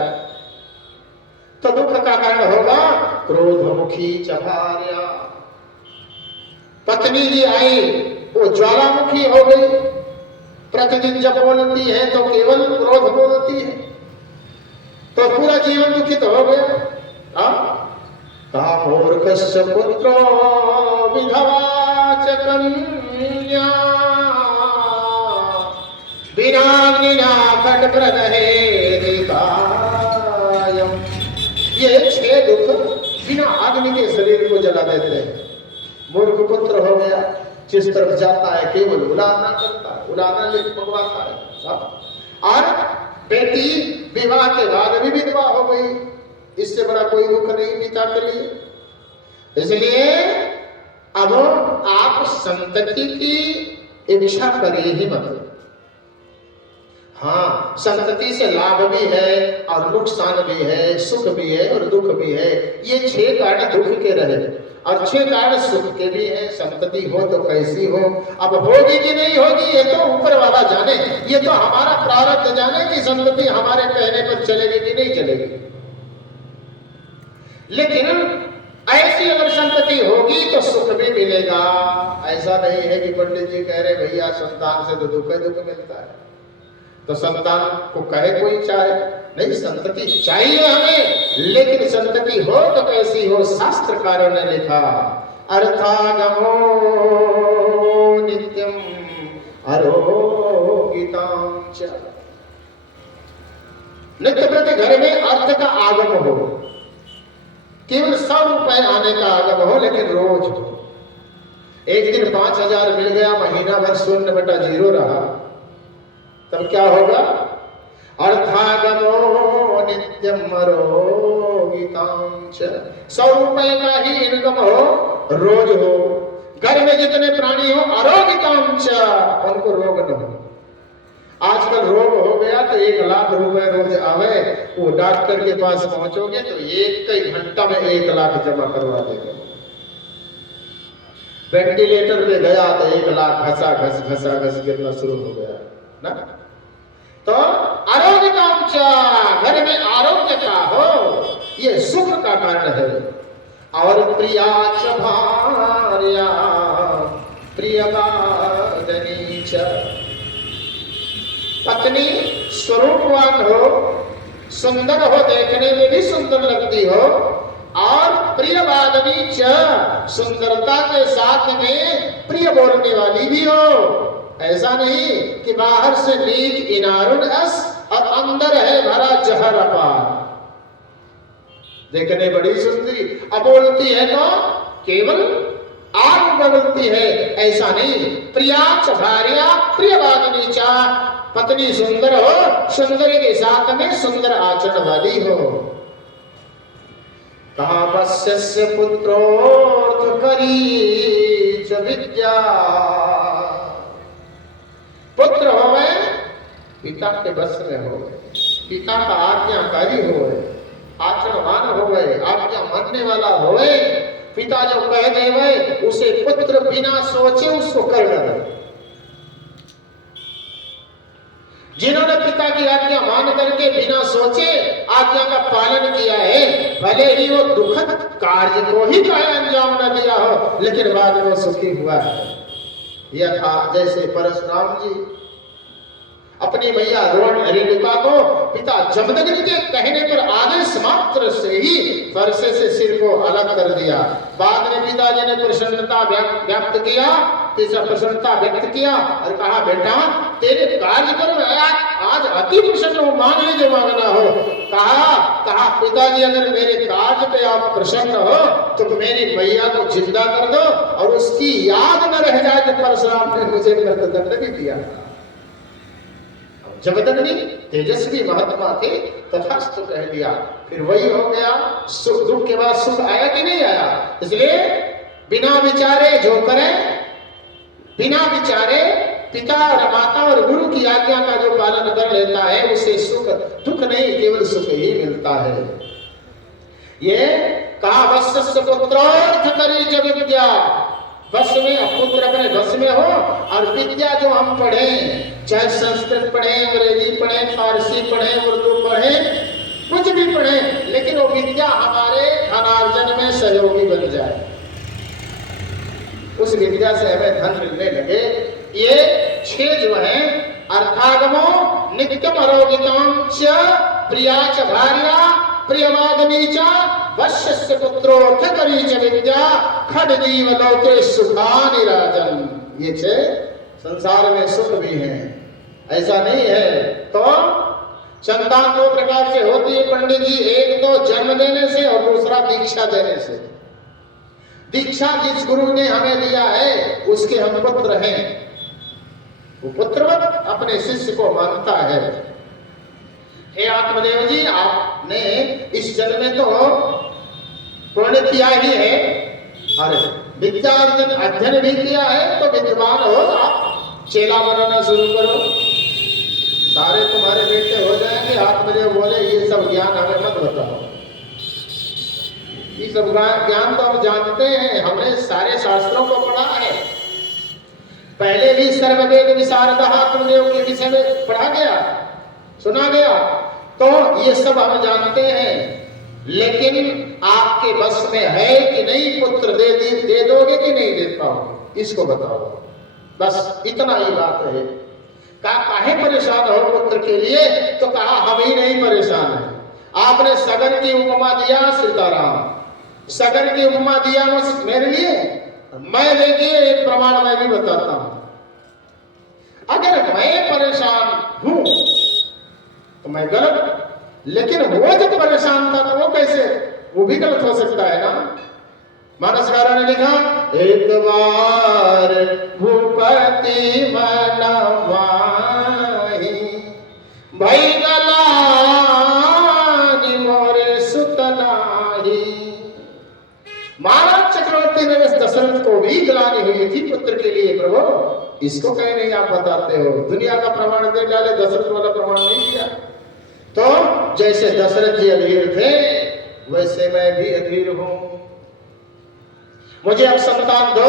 तो दुख का कारण होगा। क्रोधमुखी च भार्या, पत्नी जी आई वो ज्वालामुखी हो गई, प्रतिदिन जब बोलती है तो केवल क्रोध बोलती है, तो पूरा जीवन दुखित हो गया। मूर्खस्य पुत्रो विधवा च कन्या विनाग्निना खड्गप्रदहेदितायम्। ये 6 दुख बिना अग्नि के शरीर को जला देते हैं। मूर्ख पुत्र हो गया, जिस तरफ जाता है केवल उलाहना करता है, उलाहना लिख मंगवाता है। और बेटी विवाह के बाद भी विधवा हो गई, इससे बड़ा कोई दुख नहीं पिता के लिए। इसलिए अब आप संतति की इच्छा करिए ही मत। हाँ, संतति से लाभ भी है और नुकसान भी है, सुख भी है और दुख भी है। ये 6 कारण दुख के रहे और 6 कारण सुख के भी हैं। संतति हो तो कैसी हो, अब होगी कि नहीं होगी ये तो ऊपर वाला जाने, ये तो हमारा प्रारब्ध जाने कि संतति हमारे कहने पर चलेगी कि नहीं चलेगी। लेकिन ऐसी अगर संतति होगी तो सुख भी मिलेगा। ऐसा नहीं है कि पंडित जी कह रहे भैया संतान से तो दुख मिलता है, तो संतान को कहे कोई चाहे नहीं, संतति चाहिए हमें, लेकिन संतति हो तो कैसी हो। शास्त्रकारों ने लिखा, अर्थागमो नित्यम अरोगितां च। नित्य प्रति घर में अर्थ का आगम हो, केवल 100 रुपए आने का आगम हो, लेकिन रोज हो। एक दिन 5000 मिल गया, महीना भर 0/0 रहा, तब क्या होगा? अर्थागमो नित्यम अरोगितां च। 100 रुपए का ही इनकम हो, रोज हो। घर में जितने प्राणी हो अरोगितां च, उनको रोग न हो। आजकल रोग हो गया तो 1 लाख रुपए रोज आवे, वो डॉक्टर के पास पहुंचोगे तो 1 घंटा में 1 लाख जमा करवा देगा। वेंटिलेटर पे गया तो 1 लाख घसा घस गिरना शुरू हो गया ना। तो आरोग्यतां च, घर में आरोग्य का हो, ये सुख का कारण है। और प्रिया च भार्या प्रियवादिनी च, पत्नी स्वरूपवान हो, सुंदर हो, देखने में भी सुंदर लगती हो, और प्रियवादिनी च, सुंदरता के साथ में प्रिय बोलने वाली भी हो। ऐसा नहीं कि बाहर से नीक इनारुण अस और अंदर है भरा जहर अपार। देखने बड़ी सुंदरी, अब बोलती है तो केवल आग बदलती है, ऐसा नहीं। प्रियाच भार्या प्रियवादिनी चा, पत्नी सुंदर हो, सुंदरी के साथ में सुंदर आचरण वाली हो। कहा वश्यस्य पुत्रोर्थ करी च विद्या, पुत्र हो गए पिता के बस में हो गए, पिता का आज्ञाकारी हो गए, आचरणवान हो गए, आज्ञा मानने वाला हो गए। पिता जो कह दे गए उसे पुत्र बिना सोचे उसको कर डाले। जिन्होंने पिता की आज्ञा मान करके बिना सोचे आज्ञा का पालन किया है, भले ही वो दुखद कार्य को ही का अंजाम न दिया हो, लेकिन बाद में वो सुखी हुआ है। यह था जैसे परशुराम जी अपनी मैया रेणुका को पिता जमदग्नि के कहने पर आदेश मात्र से ही फरसे से सिर को अलग कर दिया। बाद में पिताजी ने प्रसन्नता व्यक्त किया, प्रसन्नता व्यक्त किया और कहा बेटा तेरे कार्य पर मैं आज अति प्रसन्न हूं, मांग ले जो मांगना हो। कहा पिताजी अगर मेरे कार्य पे आप प्रसन्न हो तो मेरी मैया को जिंदा कर दो और उसकी याद न रह जाए कि परशुराम ने मुझे मृत्युदंड भी दिया। जमदग्नि तेजस्वी महात्मा थे, तथास्तु कह दिया। फिर वही हो गया, सुख दुख के बाद सुख आया कि नहीं आया। इसलिए बिना विचारे जो करे, बिना विचारे पिता और माता और गुरु की आज्ञा का जो पालन कर लेता है उसे सुख दुख नहीं केवल सुख ही मिलता है। ये कहा वश्यस्य पुत्रोर्थ करी च विद्या, बस में पुत्र अपने बस में हो और विद्या जो हम पढ़े, चाहे संस्कृत पढ़े, अंग्रेजी पढ़े, फारसी पढ़े, उर्दू पढ़े, कुछ भी पढ़े, लेकिन वो विद्या हमारे धनार्जन में सहयोगी बन जाए, उस विद्या से हमें धन मिलने लगे। ये 6 जो है अर्थागमो नित्यम अरोगितां च प्रिया च भार्या प्रियवादिनी च वश्यस्य पुत्रोर्थ करी च विद्या खड्जीव लोके सुखानि राजन्। ये 6 संसार में सुख भी हैं, ऐसा नहीं है। तो संतान 2 प्रकार से होती है पंडित जी, एक तो जन्म देने से और दूसरा दीक्षा देने से। दीक्षा जिस गुरु ने हमें दिया है उसके हम पुत्र हैं, वो पुत्रवत अपने शिष्य को मानता है। हे आत्मदेव जी, आपने इस जन्म में तो पुण्य किया ही है और विद्या अध्ययन भी किया है, तो विद्वान हो, आप चेला बनाना शुरू करो, सारे तुम्हारे बेटे हो जाएंगे। आत्मदेव बोले ये सब ज्ञान हमें मत बताओ, ये सब ज्ञान तो हम जानते हैं, हमने सारे शास्त्रों को पढ़ा है, पहले भी सर्ववेद विशारद आत्मदेव के विषय में पढ़ा गया, सुना गया, तो ये सब हम जानते हैं। लेकिन आपके बस में है कि नहीं, पुत्र दे दोगे कि नहीं दे पाओगे, इसको बताओ, बस इतना ही बात है। काहे परेशान हो पुत्र के लिए, तो कहा हम ही नहीं परेशान है। आपने सगर की उपमा दिया, सीताराम सगर की उपमा दिया मेरे लिए, मैं देखिए एक प्रमाण मैं भी बताता हूं। अगर मैं परेशान हूं तो मैं गलत, लेकिन वो जब परेशान था तो वो कैसे, वो भी गलत हो सकता है ना। मानसकारों ने लिखा, एक बार भूपति मन माही भई गलानि मोरे सुत नाही। महाराज चक्रवर्ती ने दशरथ को भी गलानी हुई थी पुत्र के लिए, प्रभु इसको कहीं नहीं आप बताते हो, दुनिया का प्रमाण दे डाले, दशरथ वाला प्रमाण नहीं दिया। तो जैसे दशरथ जी अधीर थे वैसे मैं भी अधीर हूं, मुझे अब संतान दो,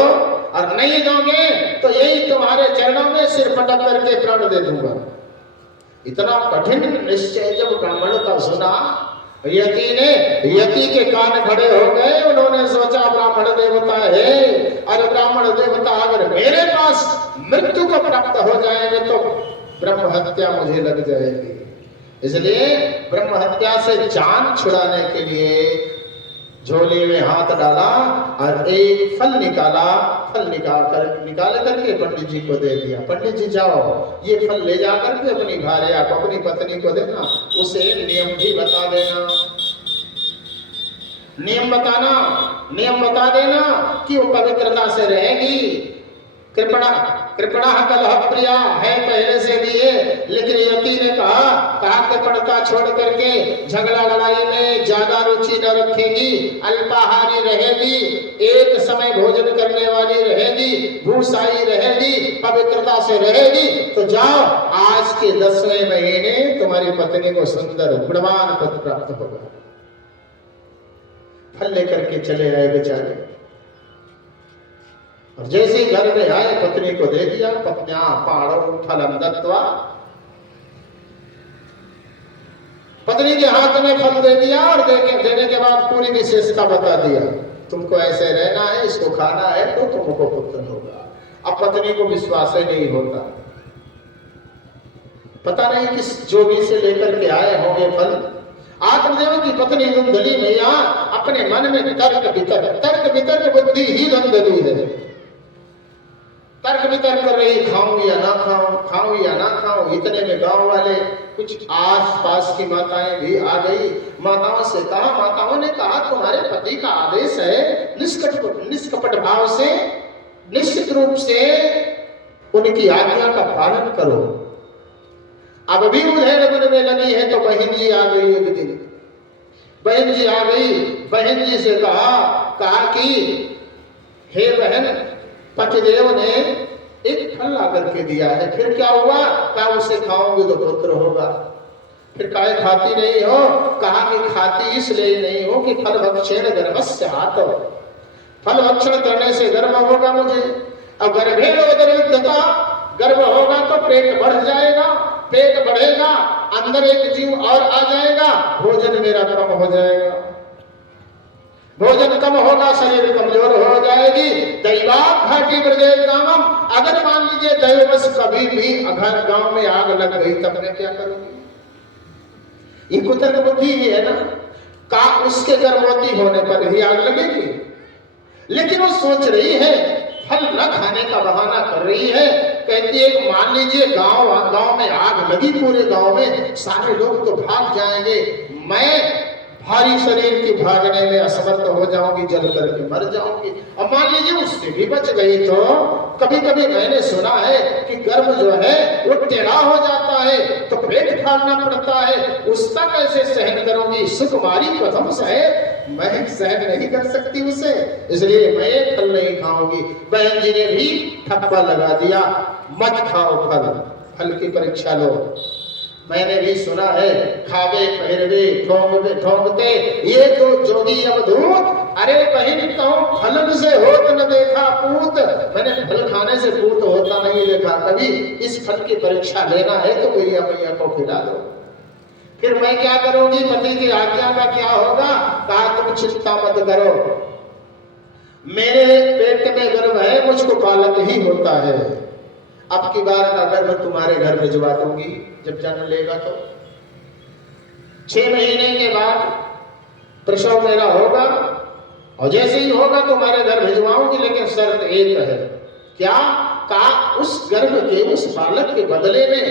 और नहीं दोगे तो यही तुम्हारे चरणों में सिर पटक करके प्राण दे दूंगा। इतना कठिन निश्चय जब ब्राह्मण का सुना, यति के कान खड़े हो गए। उन्होंने सोचा ब्राह्मण देवता है, और ब्राह्मण देवता अगर मेरे पास मृत्यु को प्राप्त हो जाएंगे तो ब्रह्म हत्या मुझे लग जाएगी। इसलिए ब्रह्म हत्या से जान छुड़ाने के लिए झोले में हाथ डाला और एक फल निकाला, फल निकाल करके पंडित जी को दे दिया। पंडित जी जाओ ये फल ले जा करके अपनी भार्या को, अपनी पत्नी को देना, उसे नियम भी बता देना। नियम बताना, नियम बता देना कि वो पवित्रता से रहेगी। कृपणा कृपणा कलह प्रिया है पहले से भी है, लेकिन यति ने कहा कृपणता छोड़ करके झगड़ा लड़ाई में ज्यादा रुचि न रखेगी, अल्पाहारी रहेगी, एक समय भोजन करने वाली रहेगी, भूसाई रहेगी, पवित्रता से रहेगी, तो जाओ आज के 10वें महीने तुम्हारी पत्नी को सुंदर गुणवान पद प्राप्त होगा। फल लेकर के चले आए बेचारे, और जैसे ही घर में आए पत्नी को दे दिया। पत्निया पाड़ो फलम दत्वा, पत्नी के हाथ में फल दे दिया और देने के बाद पूरी विशेषता बता दिया, तुमको ऐसे रहना है, इसको खाना है तो तुमको पुत्र होगा। अब पत्नी को विश्वास ही नहीं होता, पता नहीं किस जोगी से लेकर के आए होंगे फल। आत्मदेव की पत्नी धुंधली मैया अपने मन में तर्क वितर्क बुद्धि ही धुंधली है, तर्क वितर्क कर रही, खाऊं या ना खाऊं, खाऊं या ना खाऊं। इतने में गांव वाले कुछ आस पास की माताएं भी आ गई। माताओं ने कहा तुम्हारे पति का आदेश है, निष्कपट भाव से निश्चित रूप से उनकी आज्ञा का पालन करो। अब भी उधेड़ बुन में लगी है तो बहन जी आ गई। एक दिन बहन जी आ गई, बहन जी से कहा कि हे बहन, पतिदेव ने एक फल ला करके दिया है, फिर क्या हुआ? कहा उसे खाओगे तो पुत्र होगा। फिर काहे खाती नहीं हो? कहा कि खाती इसलिए नहीं हो कि फल भक्षण गर्भस्य आतो, फल भक्षण करने से गर्भ होगा मुझे। अब गर्भेणोदरयुद्धता, गर्भ होगा तो पेट बढ़ जाएगा, पेट बढ़ेगा, अंदर एक जीव और आ जाएगा, भोजन मेरा कम हो जाएगा, भोजन कम होगा, शरीर कमजोर हो जाएगी। दैवात घाटी ब्रजेश गांवम, अगर मान लीजिए दैववश कभी भी अगर गांव में आग लग गई तब मैं क्या करूंगी? ये कुतर्क बुद्धि ही है ना, का उसके गर्भवती होने पर ही आग लगेगी। लेकिन वो सोच रही है, फल न खाने का बहाना कर रही है। कहती है मान लीजिए गांव में आग लगी, पूरे गांव में सारे लोग तो भाग जाएंगे, मैं भारी शरीर की भागने में असमर्थ हो जाऊंगी, जल करके मर जाऊंगी। अब मान लीजिए उससे भी बच गई तो कभी कभी मैंने सुना है कि गर्भ जो है वो टेढ़ा हो जाता है तो पेट फाड़ना पड़ता है, उसका कैसे सहन करूंगी? सुकुमारी प्रथम सहे, मैं सहन नहीं कर सकती उसे, इसलिए मैं फल नहीं खाऊंगी। बहन जी ने भी ठप्पा लगा दिया, मत खाओ फल, फल की परीक्षा लो। मैंने भी सुना है खावे पहरवे ठोंगते ये तो जोगी अवधूत। अरे बहन कहूं फलन से होत न देखा पूत, मैंने फल खाने से पूत होता नहीं देखा कभी। इस फल की परीक्षा लेना है तो भैया मैया को खिला दो। फिर मैं क्या करूंगी? पति की आज्ञा का क्या होगा? कहा तुम चिंता मत करो, मेरे पेट में गर्भ है, मुझको बालक ही होता है, अब की बार का गर्भ तुम्हारे घर भिजवा दूंगी, जब जन्म लेगा तो 6 महीने के बाद प्रसव मेरा होगा, और जैसे ही होगा तुम्हारे घर भिजवाऊंगी, लेकिन शर्त एक है। क्या? कहा उस गर्भ के, उस बालक के बदले में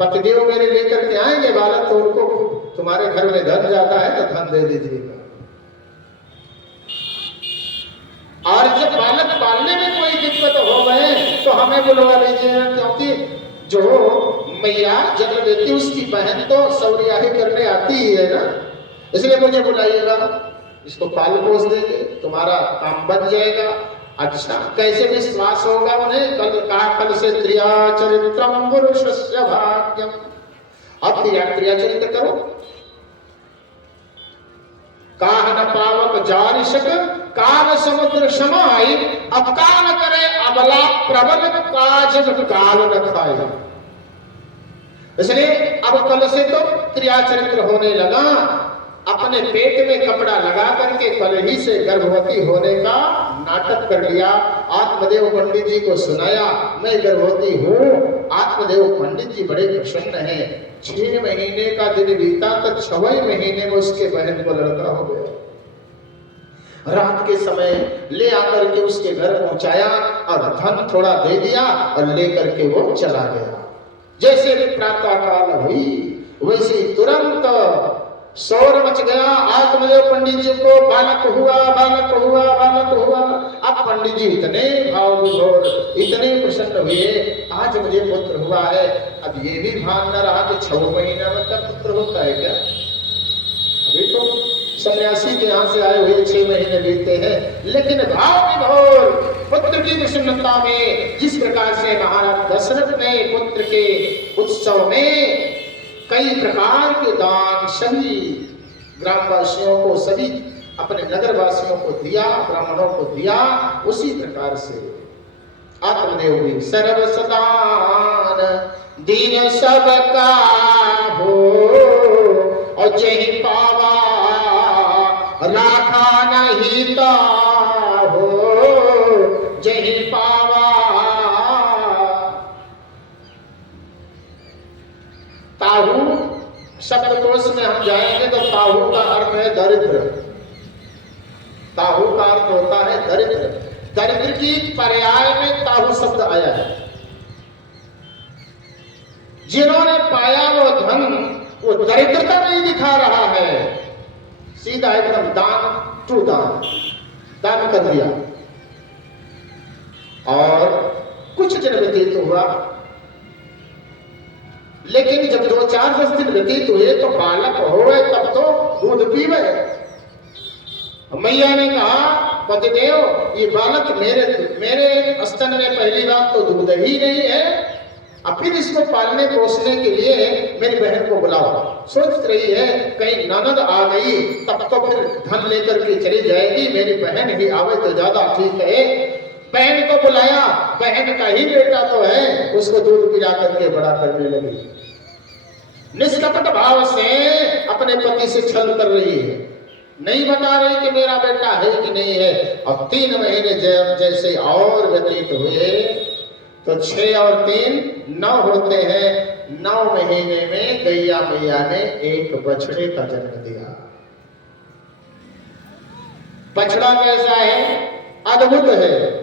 पतिदेव मेरे लेकर के आएंगे बालक, तो उनको तुम्हारे घर में धन जाता है तो धन दे दीजिएगा। और जब बालक पालने में कोई दिक्कत हो गए तो हमें बुलवा लीजिएगा, क्योंकि जो मैया जन्म देती उसकी बहन तो सौरियाही करने आती ही है ना, इसलिए मुझे बुलाइएगा, इसको पाल पोस देंगे, तुम्हारा काम बन जाएगा। अच्छा, कैसे विश्वास होगा उन्हें? कल से क्रिया चरित्रम पुरुषस्य भाग्यम। अब क्रिया चरित्र करो। काहन पावक जारिशक काल समुद्र समाई, अब काल करे अबला प्रबल काज काल न खाए। इसलिए अब कल से तो क्रिया चरित्र होने लगा। अपने पेट में कपड़ा लगा करके कल ही से गर्भवती होने का नाटक कर लिया। आत्मदेव पंडित जी को सुनाया, मैं गर्भवती हूँ। आत्मदेव पंडित जी बड़े प्रसन्न हैं। 6 महीने का दिन बीता तो 6वें महीने में उसके बहन को लड़का हो गया। रात के समय ले आकर के उसके घर पहुंचाया और धन थोड़ा दे दिया और लेकर के वो चला गया। जैसे प्रातः काल हुई वैसे तुरंत शोर मच गया। आत्मदेव पंडित जी को बालक हुआ, बालक हुआ, बालक हुआ। अब पंडित जी इतने भाव विभोर, इतने प्रसन्न हुए, आज मुझे पुत्र हुआ है। अब ये भी भान न रहा कि 6 महीना में तक पुत्र होता है क्या। अभी तो सन्यासी के यहाँ से आए हुए 6 महीने बीते हैं, लेकिन भाव विभोर पुत्र की प्रसन्नता में जिस प्रकार से महाराज दशरथ ने पुत्र के उत्सव में कई प्रकार के दान सभी ग्रामवासियों को, सभी अपने नगरवासियों को दिया, ब्राह्मणों को दिया, उसी प्रकार से आत्मदेव भी सर्वसदान दीन सबका हो, और जही पावा राखा नहीं ता हो, जही पावा। ताहू शब्दकोश में हम जाएंगे तो ताहू का अर्थ है दरिद्र। ताहू का अर्थ होता है दरिद्र। दरिद्र की पर्याय में ताहू शब्द आया है। जिन्होंने पाया वो धन, वो दरिद्रता नहीं दिखा रहा है, सीधा एकदम दान टू दान, दान कर दिया। और कुछ दिन व्यतीत हुआ, लेकिन जब 2-4 दिन व्यतीत हुए तो बालक हो गए, तब तो दूध पीवे। मैया ने कहा पतिदेव, ये बालक मेरे स्तन में पहली बात तो दूध ही नहीं है, अब फिर इसको पालने पोसने के लिए मेरी बहन को बुलाओ। सोच रही है कहीं ननद आ गई तब तो फिर धन लेकर के चली जाएगी, मेरी बहन ही आवे तो ज्यादा ठीक है। बहन को बुलाया, बहन का ही बेटा तो है, उसको दूध पिला करके बड़ा करने लगी। निष्कपट भाव से अपने पति से छल कर रही है, नहीं बता रही कि मेरा बेटा है कि नहीं है। अब 3 महीने जैसे और व्यतीत हुए तो 6 और 3 9 होते हैं। 9 महीने में गैया मैया ने एक बछड़े का जन्म दिया। बछड़ा कैसा है? अद्भुत है।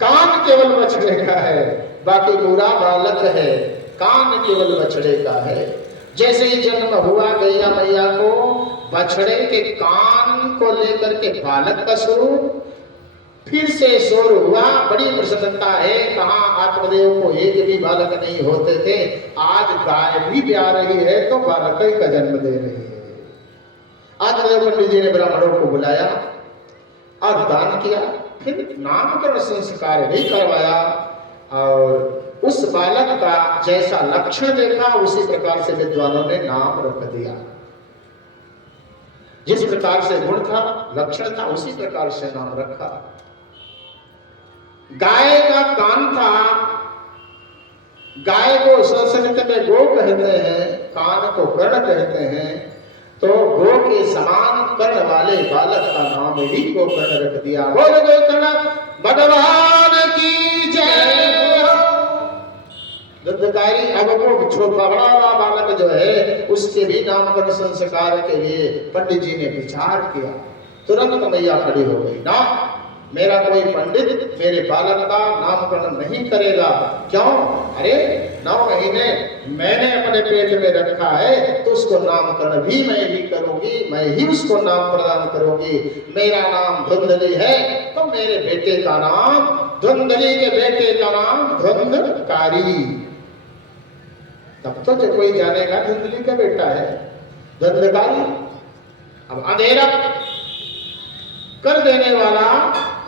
कान केवल बछड़े का है, बाकी पूरा बालक है। कान केवल बछड़े का है। जैसे ही जन्म हुआ गैया मैया को, बछड़े के कान को लेकर के बालक का स्वरूप फिर से शोर हुआ। बड़ी प्रसन्नता है। कहाँ आत्मदेव को एक भी बालक नहीं होते थे, आज गाय भी ब्याह रही है तो बालक का जन्म दे रही है। आत्मदेव पंडित जी ने ब्राह्मणों को बुलाया और दान किया, फिर नामकरण संस्कार भी करवाया और उस बालक का जैसा लक्षण देखा उसी प्रकार से विद्वानों ने नाम रख दिया। जिस प्रकार से गुण था, लक्षण था, उसी प्रकार से नाम रखा। गाय का कान था, गाय को संस्कृत में गो कहते हैं, कान को कर्ण कहते हैं, तो गो के समान कर्ण वाले बालक का नाम ही गोकर्ण रख दिया। बोल गोकर्ण भगवान की जय। दुर्दकारी अब वो छोटा बड़ा बालक जो है उसके भी नामकरण संस्कार के लिए पंडित जी ने विचार किया। तुरंत मैया खड़ी हो गई, ना मेरा कोई पंडित मेरे बालक का नामकरण नहीं करेगा। क्यों? अरे 9 महीने मैंने अपने पेट में रखा है तो उसको नामकरण भी मैं ही करूंगी, मैं ही उसको नाम प्रदान करूंगी। मेरा नाम धुंधली है तो मेरे बेटे का नाम, धुंधली के बेटे का नाम धुंधकारी। तब तो जो कोई जानेगा धुंधली का बेटा है धुंधकारी। अब अंधेरा कर देने वाला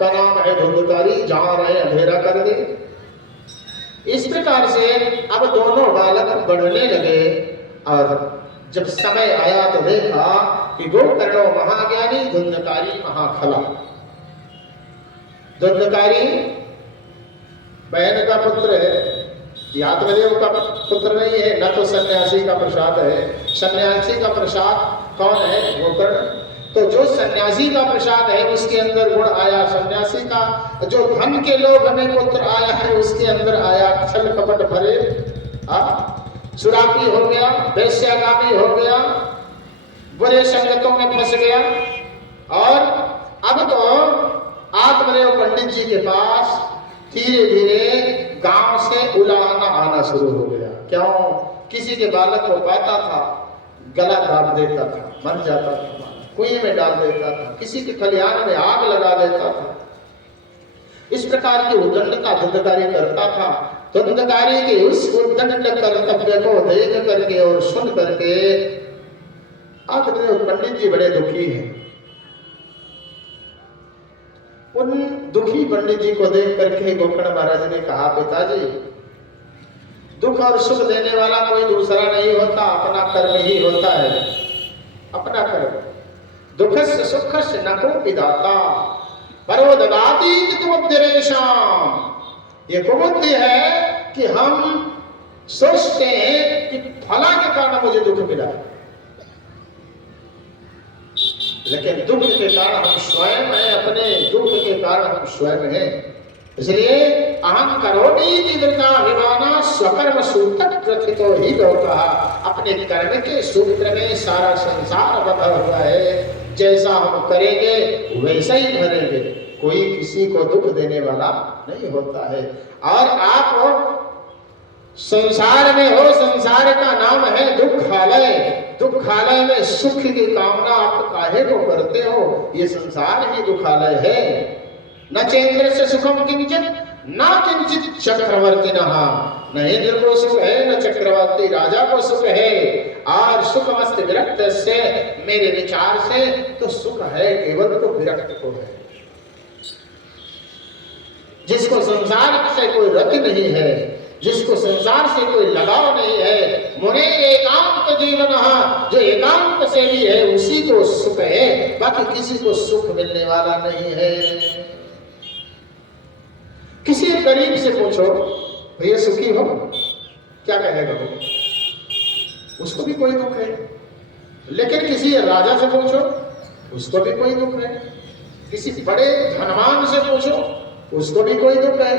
का नाम है धुंधकारी, जहां रहे अंधेरा कर दे। इस प्रकार से अब दोनों बालक बढ़ने लगे और जब समय आया तो देखा कि गोकर्ण महाज्ञानी, धुंधकारी महाखला। धुंधकारी बहन का पुत्र है, आत्मदेव का पुत्र नहीं है, न तो सन्यासी का प्रसाद है। सन्यासी का प्रसाद कौन है? गोकर्ण। तो जो सन्यासी का प्रसाद है उसके अंदर गुण आया सन्यासी का, जो धन के लोभ में पुत्र आया है उसके अंदर आया छल कपट भरे, सुरापी हो गया, वैश्यागामी हो गया, बुरे संगतों में फंस गया। और अब तो आत्मदेव पंडित जी के पास धीरे धीरे गांव से उलाहना आना शुरू हो गया। क्यों? किसी के बालक को पाता था, गला दाब देता था, मर जाता था, कुएं में डाल देता था, किसी के खलिहान में आग लगा देता था। इस प्रकार की उद्दंडता धुंधकारी करता था। धुंधकारी के उस उद्दंड कर्तव्य को देख करके और सुन करके आदरणीय पंडित जी बड़े दुखी हैं। उन दुखी पंडित जी को देख करके गोकर्ण महाराज ने कहा, पिताजी, दुख और सुख देने वाला कोई दूसरा नहीं होता, अपना कर्म ही होता है। अपना कर्म। दुखस्य सुखस्य न कोपि दाता परो ददाति कुबुद्धिरेषाम्। ये कुबुद्धि है कि हम सोचते हैं कि फला के कारण मुझे दुख मिला, लेकिन दुख के कारण हम स्वयं हैं, अपने दुख के कारण हम स्वयं हैं। इसलिए अहं करोमि वृताभिमाना स्वकर्म सूत्रक ग्रथितो ही लोकः। अपने कर्म के सूत्र में सारा संसार बंधा हुआ है। जैसा हम करेंगे वैसा ही भरेंगे। कोई किसी को दुख देने वाला नहीं होता है। और आप संसार में हो, संसार का नाम है दुखालय। दुखालय में सुख की कामना आप काहे को करते हो? ये संसार ही दुखालय है। न चेंद्र से सुखम किंचित न किंचित चक्रवर्ती न इंद्र को सुख है, न चक्रवर्ती राजा को सुख है। और सुख मस्त विरक्त से, मेरे विचार से तो सुख है केवल तो विरक्त को है। जिसको संसार से कोई रति नहीं है, जिसको संसार से कोई लगाव नहीं है, मुने एकांत जीवन, जो एकांत से भी है उसी को सुख है, बाकी किसी को सुख मिलने वाला नहीं है। किसी गरीब से पूछो, भैया सुखी हो? क्या कहेगा वो? उसको भी कोई दुख है। लेकिन किसी राजा से पूछो, उसको भी कोई दुख है। किसी बड़े धनवान से पूछो, उसको भी कोई दुख है।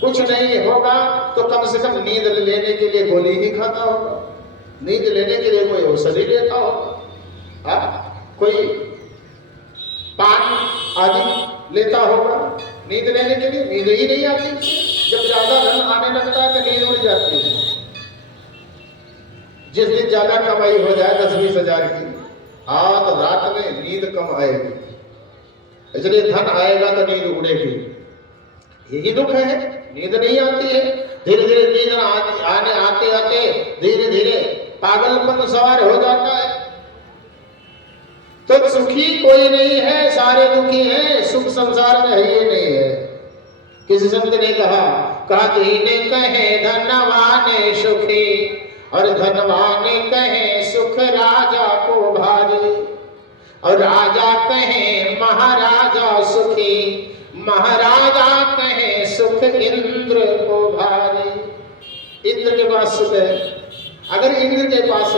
कुछ नहीं होगा तो कम से कम नींद लेने के लिए गोली ही खाता होगा, नींद लेने के लिए कोई औषधि लेता होगा, कोई पान आदि लेता होगा नींद लेने के लिए। नींद ही नहीं आती। जब ज्यादा धन आने लगता है तो नींद उड़ जाती है। जिस दिन ज्यादा कमाई हो जाए 10-20 हजार की, तो रात में नींद कम आएगी। इसलिए धन आएगा तो नींद उड़ेगी। यही दुख है, नींद नहीं आती है। धीरे धीरे नींद आने आते आते धीरे धीरे पागलपन सवार हो जाता है। तो सुखी कोई नहीं है, सारे दुखी हैं। सुख संसार में है ही नहीं है। किसी संत ने कहा दीन कहे धनवान सुखी, और धनवान कहे सुख राजा को भारी, और राजा कहे महाराजा सुखी, महाराजा कहे सुख इंद्र को भारी। इंद्र के पास सुख है। अगर इंद्र के पास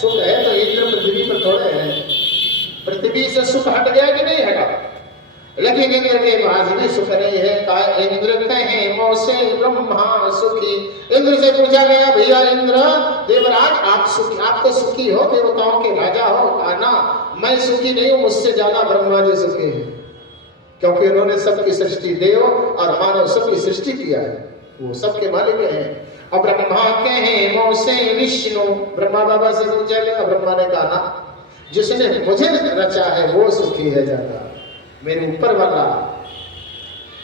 सुख है तो इंद्र पृथ्वी पर थोड़े है। पृथ्वी से सुख हट गया कि नहीं हटा? लेकिन इंद्र के पास भी सुख नहीं है। कहा इंद्र कहे मौसे ब्रह्मा सुखी। इंद्र से पूछा गया, भैया इंद्र देवराज आप तो सुखी हो, देवताओं के राजा हो। कहा ना, मैं सुखी नहीं हूं, मुझसे ज्यादा ब्रह्मा जी सुखी है। क्योंकि उन्होंने सबकी सृष्टि, देव और मानव सबकी सृष्टि किया है, वो सबके मालिक हैं। अब ब्रह्मा कहे मौसे विष्णु। ब्रह्मा बाबा से पूछा गया, ब्रह्मा ने कहा ना, जिसने मुझे रचा है वो सुखी है ज्यादा, मेरे ऊपर वाला।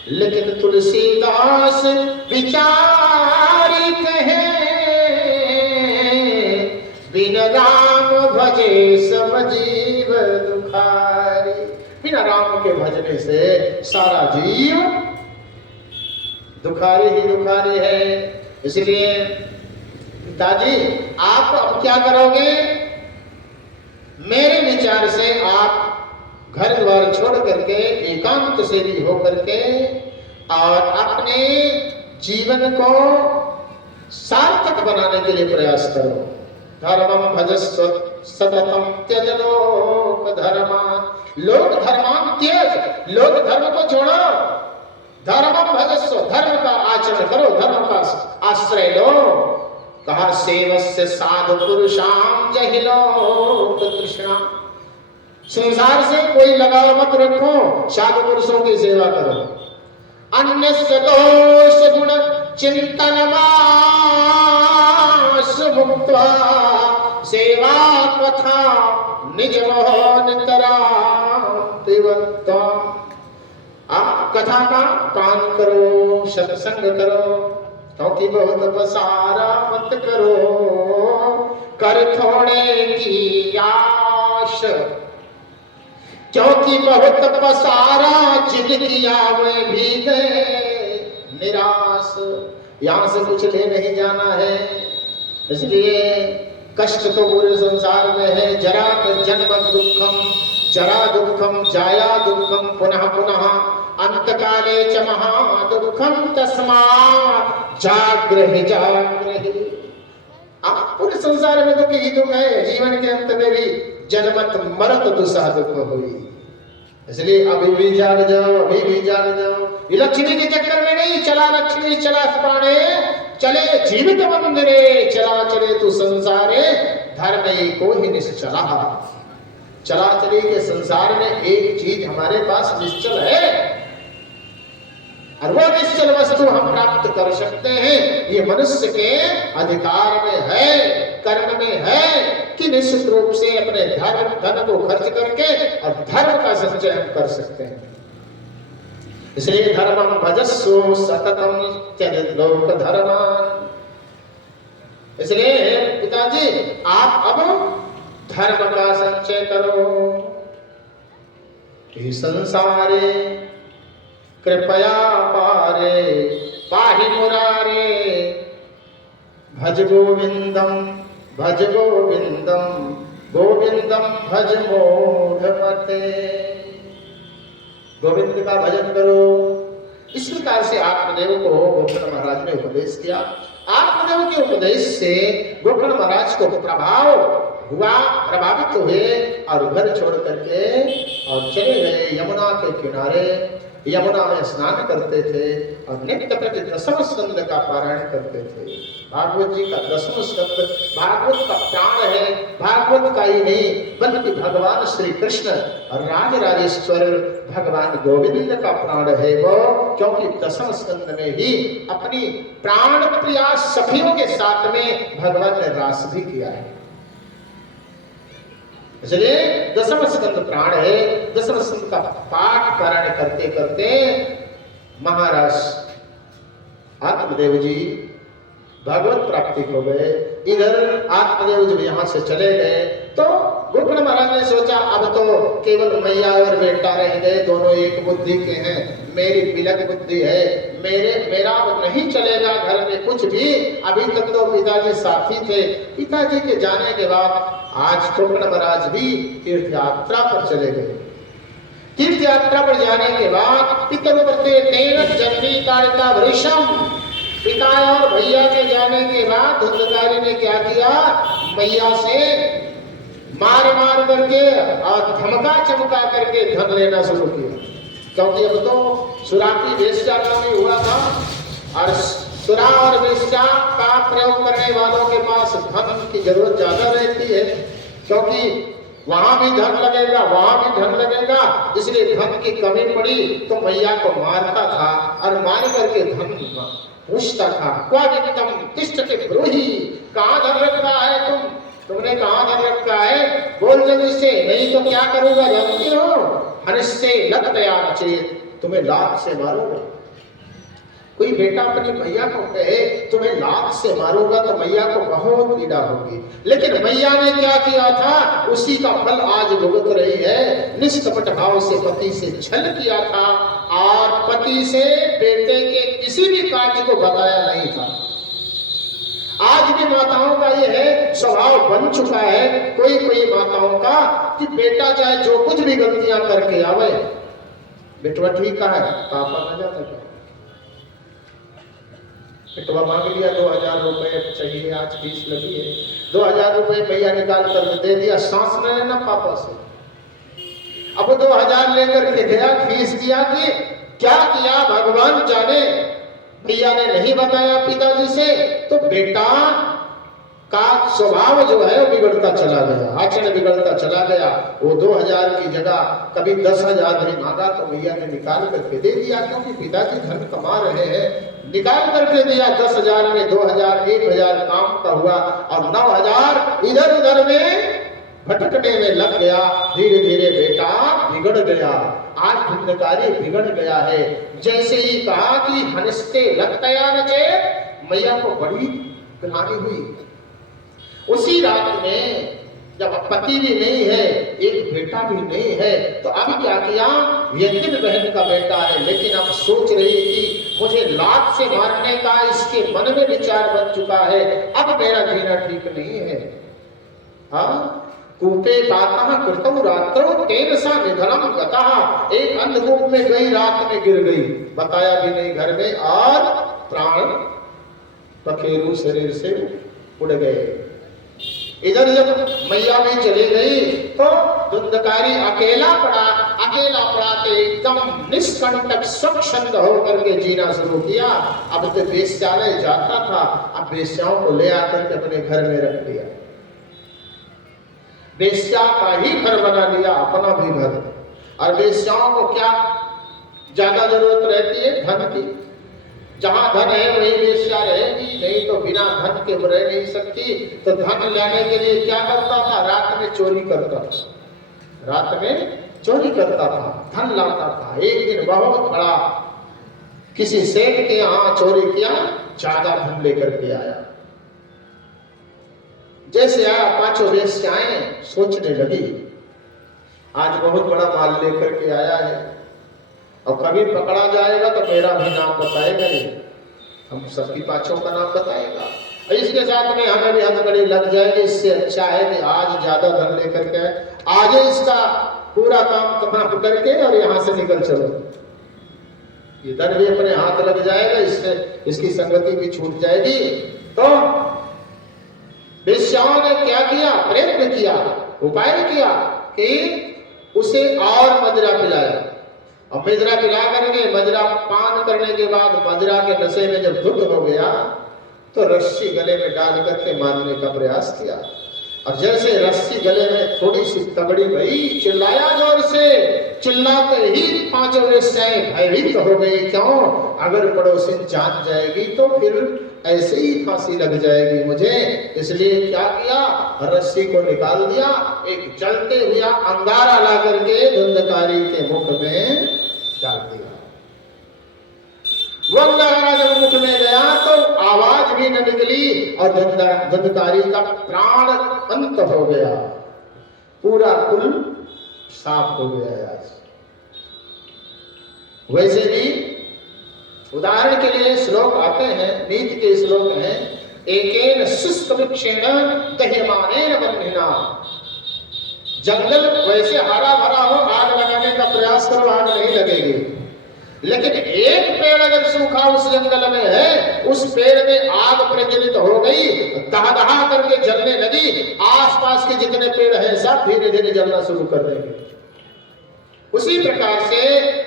लेकिन तुलसीदास विचारी कहे, बिन राम भजे सब जीव दुखारी। बिना राम के भजने से सारा जीव दुखारी ही दुखारी है। इसलिए पिताजी आप अब क्या करोगे? मेरे विचार से आप घर द्वार छोड़ करके एकांत से भी हो करके और अपने जीवन को सार्थक बनाने के लिए प्रयास करो। धर्मम भजस्व सततम त्यज लोक धर्मान। लोक धर्मान त्यज, लोक धर्म को छोड़ो। धर्मम भजस्व, धर्म का आचरण करो, धर्म का आश्रय लो। कहा सेवस्य साधु पुरुषाम जहिलो तृष्णा। संसार से कोई लगाव मत रखो, साधु पुरुषों की सेवा करो। अन्यस्य दोष गुण चिंतन मुक्त्वा सेवा कथा निज मोहन तरा तिवत्ता। आप कथा का पान करो, सत्संग करो, क्योंकि बहुत पसारा मत करो, कर थोड़े की आश, क्योंकि बहुत पसारा जिद किया वे भी गए निराश। यहां से कुछ ले नहीं जाना है, इसलिए कष्ट तो पूरे संसार में है। जरा जन्म दुखम, जरा दुखम, जाया दुखम, पुनः पुनः अंतकाले च महा दुखम, तस्मात् जाग्रहि जाग्रहि। आप पूरे संसार में दुख ही दुख है, जीवन के अंत में भी जन्मत मरत दुसा दुख हुई। इसलिए अभी भी जाग जाओ, अभी भी जाग जाओ। ये लक्ष्मी के चक्कर में नहीं चला लक्ष्मी चला प्राणे, चले जीवित मंदिरे, चला चले तू संसारे, धर्म को ही निश्चला। चला चले के संसार में एक चीज हमारे पास निश्चल है, और वो निश्चल वस्तु हम प्राप्त कर सकते हैं। ये मनुष्य के अधिकार में है, कर्म में है कि निश्चित रूप से अपने धन को खर्च करके और धर्म का संचय हम कर सकते हैं। इसलिए धर्मम भजस्व सततम त्यज लोक धर्मान। इसलिए पिताजी आप अब धर्म का संचय करो। संसारे कृपया पारे पाहि मुरारे, भज गोविंदम भज गोविंदम, गोविंदम भज मूढ़मते। गोविंद का भजन करो। इस प्रकार से आत्मदेव को गोकर्ण महाराज ने उपदेश किया। आत्मदेव के उपदेश से गोकर्ण महाराज को प्रभाव हुआ, प्रभावित हुए और घर छोड़ करके और चले गए यमुना के किनारे। यमुना में स्नान करते थे और नित्य प्रति दसम स्कंद का पारायण करते थे। भागवत जी का दसम स्कंद भागवत का प्राण है। भागवत का ही नहीं बल्कि भगवान श्री कृष्ण और राजराजेश्वर भगवान गोविंद का प्राण है वो, क्योंकि दसम स्कंद में ही अपनी प्राण प्रिया सखियों के साथ में भगवान ने रास भी किया है। इसलिए दसम स्कंद प्राण है। दसम स्कंद का पाठ पारायण करते करते महाराज आत्मदेव जी भगवत प्राप्ति हो गए। इधर आत्मदेव जब यहाँ से चले गए तो गोकर्ण महाराज ने सोचा अब तो केवल मैया और बेटा रह गए, दोनों एक बुद्धि के हैं। मेरी बिलक बुद्धि है, मेरा नहीं चलेगा घर में कुछ भी। अभी तक तो पिताजी साथी थे। पिताजी के जाने के बाद आज गोकर्ण महाराज भी तीर्थ यात्रा पर चले गए। तीर्थ यात्रा पर जाने के बाद पितृव्रते तेन जननी कारिका वृषम, पिता और भैया के जाने के बाद धुंधकारी ने क्या किया, मैया से मार मार करके और धमका चमका करके धन लेना शुरू किया। क्योंकि अब तो सुरापी वेश्या का भी हुआ था और सुरा और वेश्या का प्रयोग करने वालों के पास धन की जरूरत ज्यादा रहती है, क्योंकि वहां भी धन लगेगा, वहां भी धन लगेगा। इसलिए धन की कमी पड़ी तो मैया को मारता था और मार करके धन पूछता था। क्या वित्तम तिष्ठते ब्रूहि, कहाँ धन रखा है तुमने कहाँ धन रखा है, बोल जल्दी से, नहीं तो क्या करूंगा जानती हो, हनिष्ये लतया चेत, तुम्हें लात से मारूंगा। कोई बेटा अपनी मैया को कहे तुम्हें लात से मारूंगा तो मैया को बहुत पीड़ा होगी, लेकिन मैया ने क्या किया था उसी का फल आज भुगत रही है। निष्कपट भाव से पति से छल किया था और पति से बेटे के किसी भी कार्य को बताया नहीं था। आज भी माताओं का ये है, स्वभाव बन चुका है कोई कोई माताओं का कि बेटा चाहे जो कुछ भी गलतियां करके आवे, बेटवा ठीक है पापा न जाता क्या, बेटवा मांग लिया 2000 रुपए चाहिए, आज फीस लगी है, 2000 रुपए भैया निकाल कर दे दिया, सांस न लेना पापा से। अब 2000 लेकर के गया, फीस दिया कि क्या किया भगवान जाने, भैया ने नहीं बताया पिताजी से, तो बेटा का स्वभाव जो है वो बिगड़ता चला गया, आचरण बिगड़ता चला गया। वो 2000 की जगह कभी 10,000 नहीं मांगा तो भैया ने निकाल करके दे दिया, क्योंकि पिताजी धन कमा रहे हैं, निकाल करके दिया। 10,000 में 2,000, 1,000 काम का हुआ और 9,000 इधर उधर में भटकने में लग गया। धीरे धीरे बेटा बिगड़ गया। आज धुंधकारी बिगड़ गया है। जैसे ही कहा कि हंसते लगतया नचे, मैया को बड़ी ग्लानि हुई। उसी रात में जब पति भी नहीं है, एक बेटा भी नहीं है, तो अब क्या किया? यतीम बहन का बेटा है, लेकिन अब सोच रही थी मुझे लात से मारने का इसके मन में विचार बन चुका है, अब मेरा जीना ठीक नहीं है। हाँ, कूपे बाता कृतौ रात्रो तेन सा निधनम गतः। एक अंधकूप में गई, रात में गिर गई, बताया भी नहीं घर में, और प्राण पखेरु शरीर से उड़ गए। इधर जब मैया भी चली गई तो धुंधकारी अकेला पड़ा के एकदम निष्कंटक स्वच्छंद होकर के जीना शुरू किया। अब तो वेश्यालय जाता था, अब वेश्याओं को ले आकर के अपने घर में रख लिया। वेश्या का ही घर बना लिया, अपना भी घर। और वेश्याओं को क्या ज्यादा जरूरत रहती है? धन की। जहां धन है वही वेश्या रहेगी, नहीं तो बिना धन के रह नहीं सकती। तो धन लेने के लिए क्या करता था? रात में चोरी करता था, रात में चोरी करता था, धन लाता था। एक दिन बहुत बड़ा किसी सेठ के यहाँ चोरी किया, ज्यादा धन लेकर के आया। जैसे आया, पांचों वेश्याएं सोचने लगी आज बहुत बड़ा माल लेकर के आया है, और कभी पकड़ा जाएगा तो मेरा भी नाम बताएगा, नहीं हम सबकी पांचों का नाम बताएगा, और इसके साथ में हमें भी हथकड़ी लग जाएगी। इससे अच्छा है कि आज ज्यादा धन लेकर के आज इसका पूरा काम तमाम करके और यहाँ से निकल चलो। इधर भी अपने हाथ लग जाएगा, इससे इसकी संगति भी छूट जाएगी। तो वेश्याओं ने क्या किया? प्रयत्न किया, उपाय किया कि उसे और मदिरा पिलाया। और मदिरा पिला करके, मदिरा पान करने के बाद मदिरा के नशे में जब धुत हो गया तो रस्सी गले में डाल करके मारने का प्रयास किया। और जैसे रस्सी गले में थोड़ी सी तगड़ी गई, चिल्लाया जोर से। चिल्लाते ही पांचों वेश्याएं भयभीत हो गई। क्यों? अगर पड़ोसिन जान जाएगी तो फिर ऐसे ही फांसी लग जाएगी मुझे। इसलिए क्या किया? रस्सी को निकाल दिया, एक जलते हुआ अंगारा ला करके धुंधकारी के मुख में डाल दिया। वो अंगारा जब मुख में गया तो आवाज भी न निकली और धुंधकारी का प्राण अंत हो गया। पूरा कुल साफ हो गया। आज वैसे भी उदाहरण के लिए श्लोक आते हैं, नीति के श्लोक हैं, एकेन शुष्क वृक्षेण दह्यमानेन बन्धिना। जंगल वैसे हरा भरा हो, आग लगाने का प्रयास करो, आग नहीं लगेगी। लेकिन एक पेड़ अगर सूखा उस जंगल में है, उस पेड़ में आग प्रज्वलित हो गई, दहा करके जलने लगी, आसपास के जितने पेड़ हैं सब धीरे धीरे जलना शुरू कर देंगे। उसी प्रकार से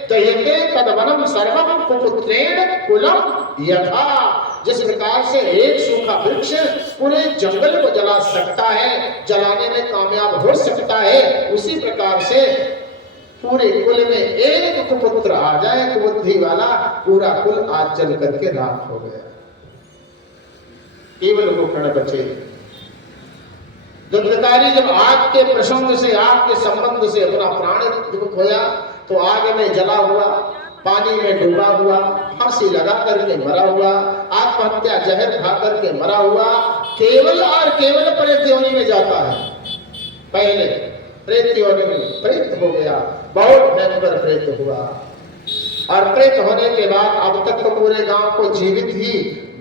दह्यते तद्वनम सर्वम कुपुत्रेण कुलम यथा। जिस प्रकार से एक सूखा वृक्ष पूरे जंगल को जला सकता है, जलाने में कामयाब हो सकता है, उसी प्रकार से पूरे कुल में एक कुपुत्र आ जाए, कुबुद्धि वाला, पूरा कुल आज जल करके राख हो गया। केवल गोकर्ण बचे। धुंधकारी जब आग के प्रसंग से, आग के संबंध से अपना प्राण खोया तो आग में जला हुआ, पानी में डूबा हुआ, फांसी लगा करके मरा हुआ, आत्महत्या जहर खा करके मरा हुआ, केवल और केवल प्रेत योनि में जाता है। पहले प्रेत योनि में प्रेत हो गया, बहुत भयंकर प्रेत हुआ। और प्रेत होने के बाद अब तक तो पूरे गांव को जीवित ही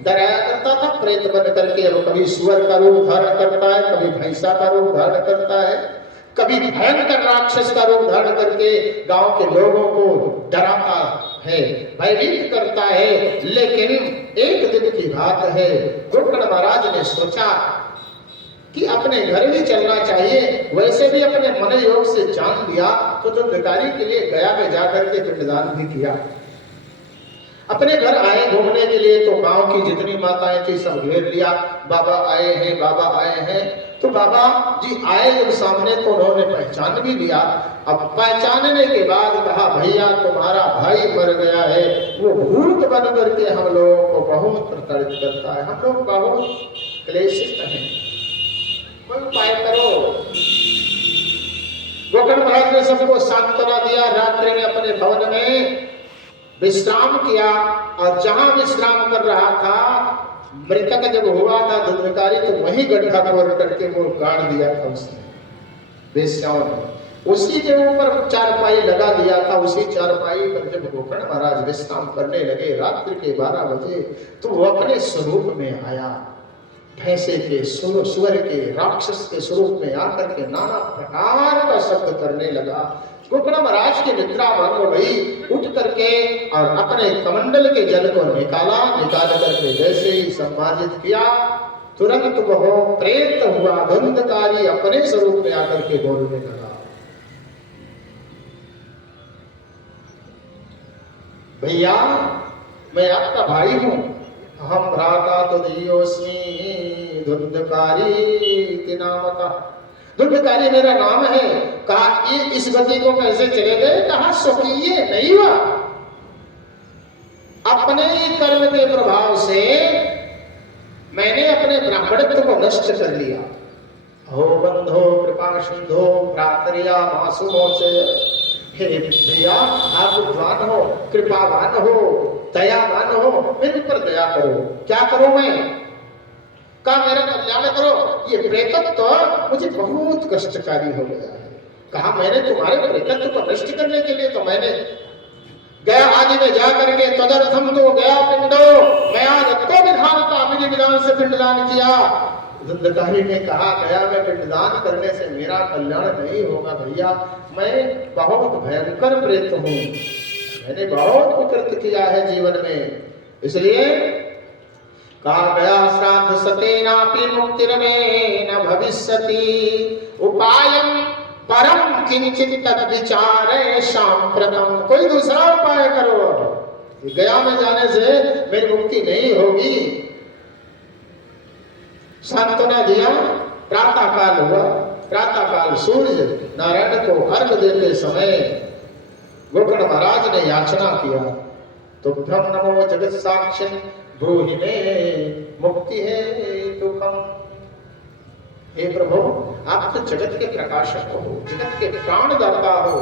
डराया करता था प्रेत बन करके। वो कभी सुअर का रूप धारण करता है, कभी भैंसा का रूप धारण करता है, कभी भयंकर राक्षस का रूप धारण करके गांव के लोगों को डराता है, भयभीत करता है। लेकिन एक दिन की बात है, गोकर्ण महाराज ने सोचा कि अपने घर ही चलना चाहिए। वैसे भी अपने मन योग से जान लिया तो धुंधकारी के लिए गया में जाकर के पिंडदान भी किया। अपने घर आए घूमने के लिए तो गांव की जितनी माताएं थी सब घेर लिया, बाबा आए हैं, बाबा आए हैं। तो बाबा जी आए जब सामने तो उन्होंने पहचान भी लिया। अब पहचानने के बाद कहा, भैया तुम्हारा भाई मर गया है, वो भूत बन करके हम लोगों को बहुत प्रताड़ित करता है, हम लोग बहुत क्लेशित हैं, कोई उपाय करो। गोकर्ण महाराज ने सबको सांत्वना दिया। रात्रि में अपने भवन में विश्राम किया और जहां विश्राम कर रहा था, मृतक जब हुआ था धुंधकारी, तो वही गड्ढा खोद करके वो गाड़ दिया था उसने, वेश्याओं ने। उसी के ऊपर चारपाई लगा दिया था। उसी चारपाई पर जब गोकर्ण महाराज विश्राम करने लगे रात्रि के 12 बजे, तो वो अपने स्वरूप में आया, भैंसे के, सुअर के, राक्षस के स्वरूप में आकर के नाना प्रकार का शब्द करने लगा। गोकर्ण महाराज की निद्रा भंग हो गई। उठ करके और अपने कमंडल के जल को निकाल करके जैसे ही सम्मानित किया, तुरंत वह प्रेत हुआ, धुंधकारी अपने स्वरूप में आकर के बोलने लगा, भैया मैं आपका भाई हूं, हम भ्राता तुदयोस्मि धुंधकारी नामका, धुंधकारी मेरा नाम है। कहा ये इस गति को कैसे चले गए? कहा स्वकीय नहीं हुआ, अपने ही कर्म के प्रभाव से मैंने अपने ब्राह्मणत्व को नष्ट कर लिया। हो बंधो कृपा सिंधो प्रातरिया मासु मोचे, हे भैया आप विद्वान हो, कृपावान हो, दयावान हो, मेरे ऊपर दया करो। क्या करो मैं? का मेरा कल्याण करो। ये प्रेतत्व तो मुझे बहुत कष्टकारी हो गया है। कहा मैंने तुम्हारे प्रेतत्व को नष्ट करने के लिए तो मैंने गया आदि में जा करके तदर्थम तो गया पिंडो, मैं आज तो विधानता मुझे विधान से पिंडदान किया। धुंधकारी ने कहा गया में पिंडदान करने से मेरा कल्याण नहीं होगा भैया, मैं बहुत भयंकर प्रेत हूं, मैंने बहुत विकृत किया है जीवन में, इसलिए कहा गया श्राद्ध सतेनापि मुक्तिर्मेन भविष्यति उपायं परम किंचित तद विचारे सांप्रतम। कोई दूसरा उपाय करो, गया में जाने से मेरी मुक्ति नहीं होगी। सांत्वना दिया। प्रातः काल हुआ। प्रातः काल सूर्य नारायण को अर्घ देते समय गोकर्ण महाराज ने याचना किया, तुभ्यं नमो जगत साक्षी ब्रूहि मे मुक्ति है दुखम। हे प्रभु आप तो जगत के प्रकाशक हो, जगत के प्राणदाता हो,